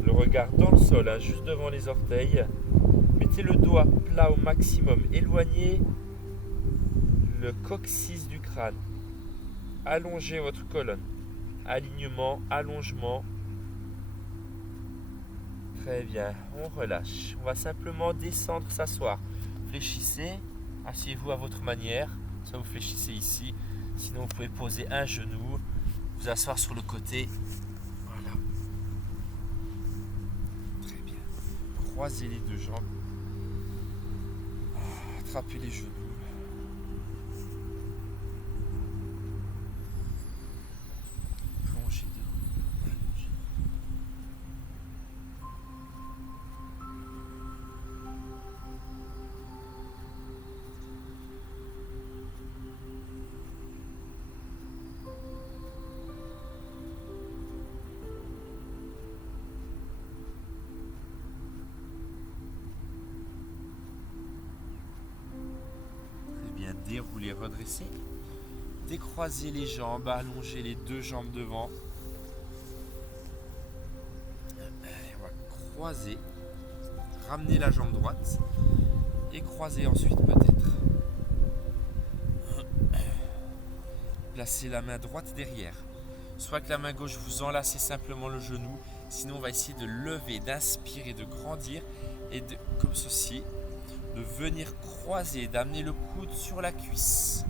le regard dans le sol, juste devant les orteils. Mettez le dos à plat au maximum. Éloignez le coccyx du crâne. Allongez votre colonne. Alignement, allongement. Très bien, on relâche. On va simplement descendre, s'asseoir. Fléchissez, asseyez-vous à votre manière. Soit vous fléchissez ici. Sinon, vous pouvez poser un genou, vous asseoir sur le côté. Voilà. Très bien. Croisez les deux jambes. Attrapez les genoux. Plongez dedans. Allongez. Déroulez, redressez. Décroisez les jambes, allongez les deux jambes devant. Et on va croiser. Ramenez la jambe droite. Et croisez ensuite peut-être. Placez la main droite derrière. Soit que la main gauche, vous enlacez simplement le genou. Sinon, on va essayer de lever, d'inspirer, de grandir. Et comme ceci. De venir croiser, d'amener le coude sur la cuisse.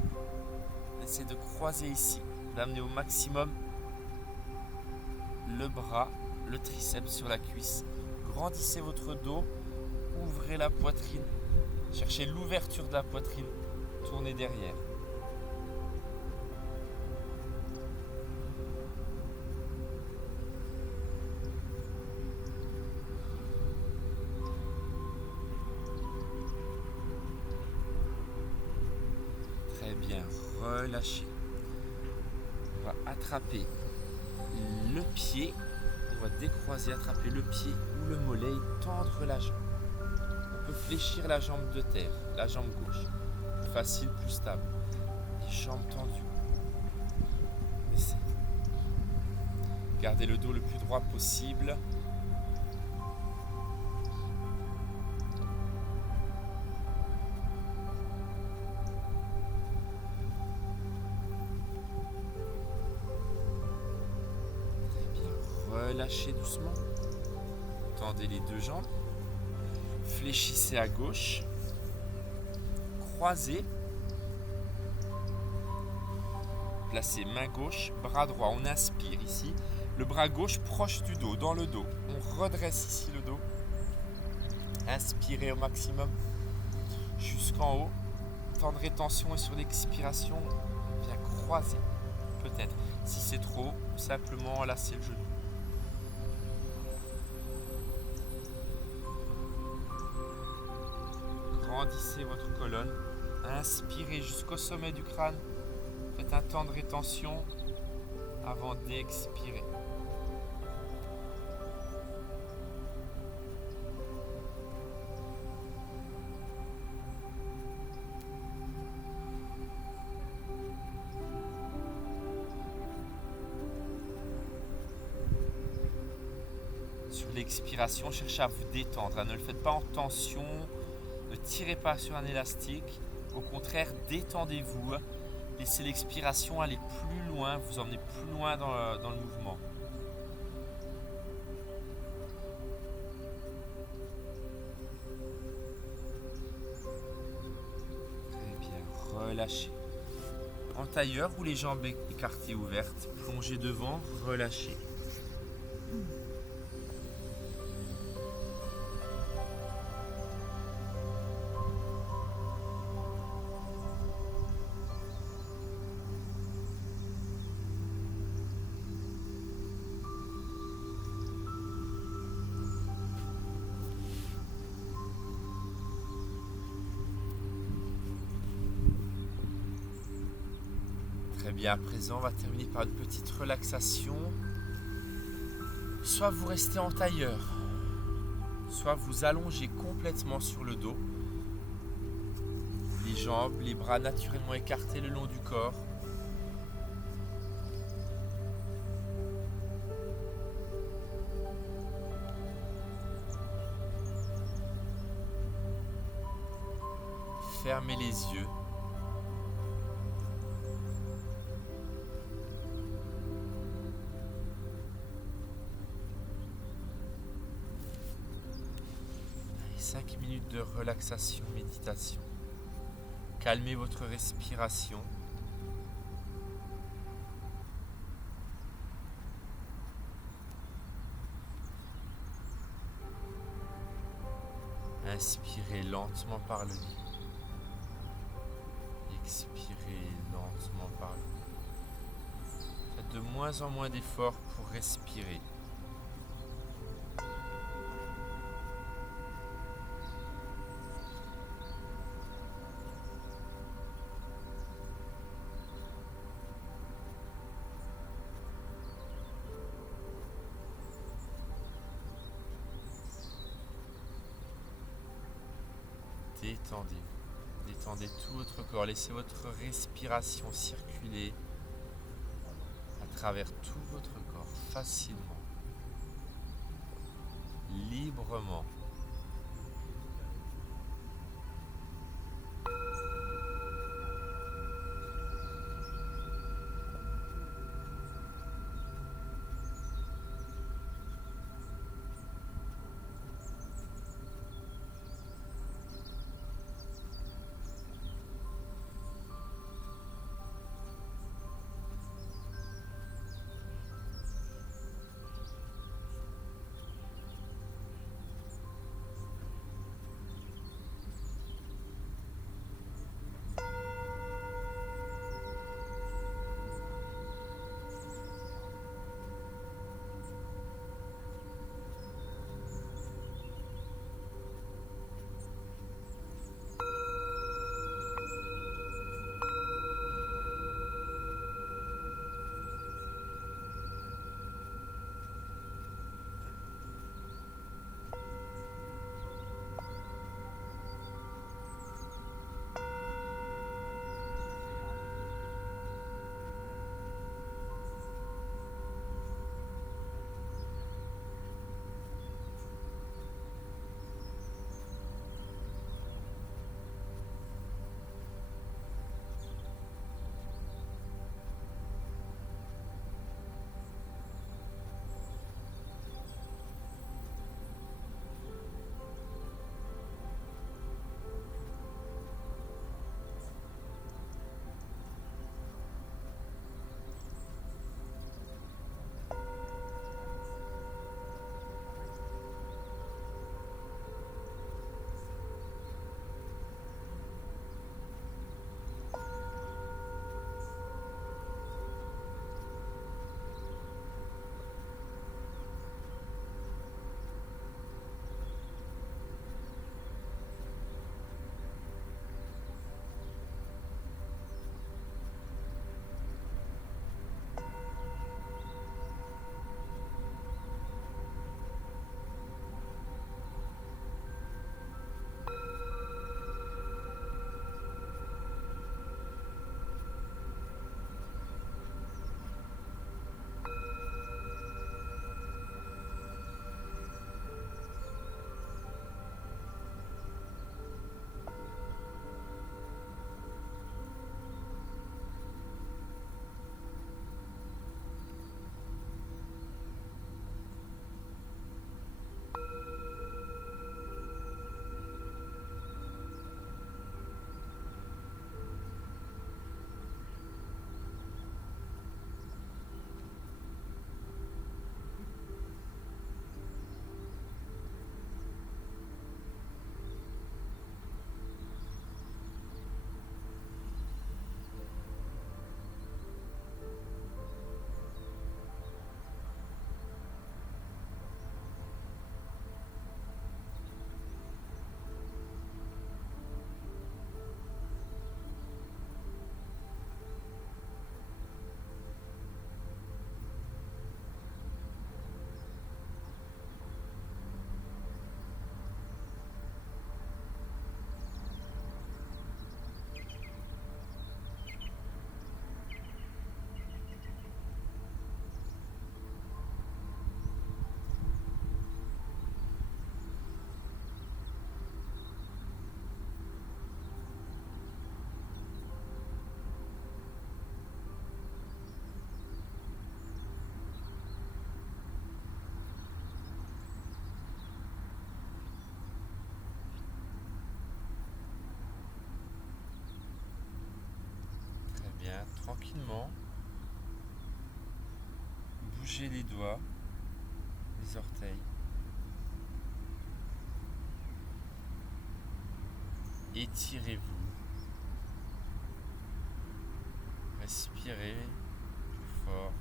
Essayez de croiser ici, d'amener au maximum le bras, le triceps sur la cuisse. Grandissez votre dos, ouvrez la poitrine, cherchez l'ouverture de la poitrine, tournez derrière. Bien, relâchez. On va attraper le pied. On va décroiser, attraper le pied ou le mollet et tendre la jambe. On peut fléchir la jambe de terre, la jambe gauche. Plus facile, plus stable. Les jambes tendues. Essayez. Gardez le dos le plus droit possible. Relâchez doucement. Tendez les deux jambes. Fléchissez à gauche. Croisez. Placez main gauche, bras droit. On inspire ici. Le bras gauche proche du dos, dans le dos. On redresse ici le dos. Inspirez au maximum jusqu'en haut. Temps de rétention et sur l'expiration, bien croiser. Peut-être. Si c'est trop, simplement enlacer le genou. Grandissez votre colonne. Inspirez jusqu'au sommet du crâne. Faites un temps de rétention avant d'expirer. Sur l'expiration, cherchez à vous détendre. Ne le faites pas en tension. Ne tirez pas sur un élastique. Au contraire, détendez-vous. Laissez l'expiration aller plus loin, vous emmenez plus loin dans le mouvement. Très bien, relâchez. En tailleur ou les jambes écartées ouvertes, plongez devant, relâchez. Très bien, à présent, on va terminer par une petite relaxation. Soit vous restez en tailleur, soit vous allongez complètement sur le dos. Les jambes, les bras naturellement écartés le long du corps. Fermez les yeux. Allez, 5 minutes de relaxation, méditation. Calmez votre respiration. Inspirez lentement par le nez. Expirez lentement par le nez. Faites de moins en moins d'efforts pour respirer. Détendez-vous. Détendez tout votre corps. Laissez votre respiration circuler à travers tout votre corps facilement, librement. tranquillement. Bougez les doigts, les orteils. Étirez-vous. Respirez plus fort.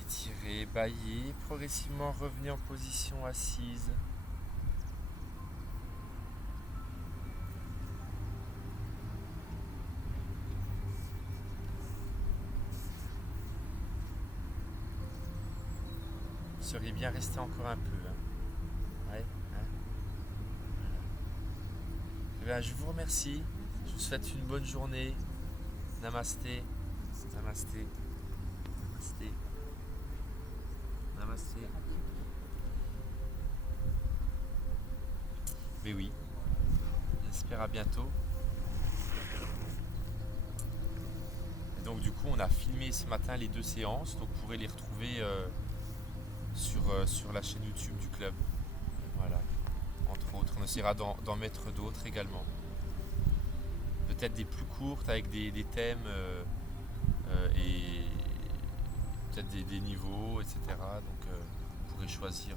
Étirez, baillez, progressivement revenez en position assise. Vous seriez bien resté encore un peu. Ouais, hein. Eh bien, je vous remercie. Je vous souhaite une bonne journée. Namasté. Namasté. Namasté. Namasté. Mais oui, j'espère à bientôt. Et donc du coup, on a filmé ce matin les 2 séances, donc vous pourrez les retrouver sur la chaîne YouTube du club. Voilà, entre autres. On essaiera d'en mettre d'autres également. Peut-être des plus courtes avec des thèmes et peut-être des niveaux, etc. Donc vous pourrez choisir.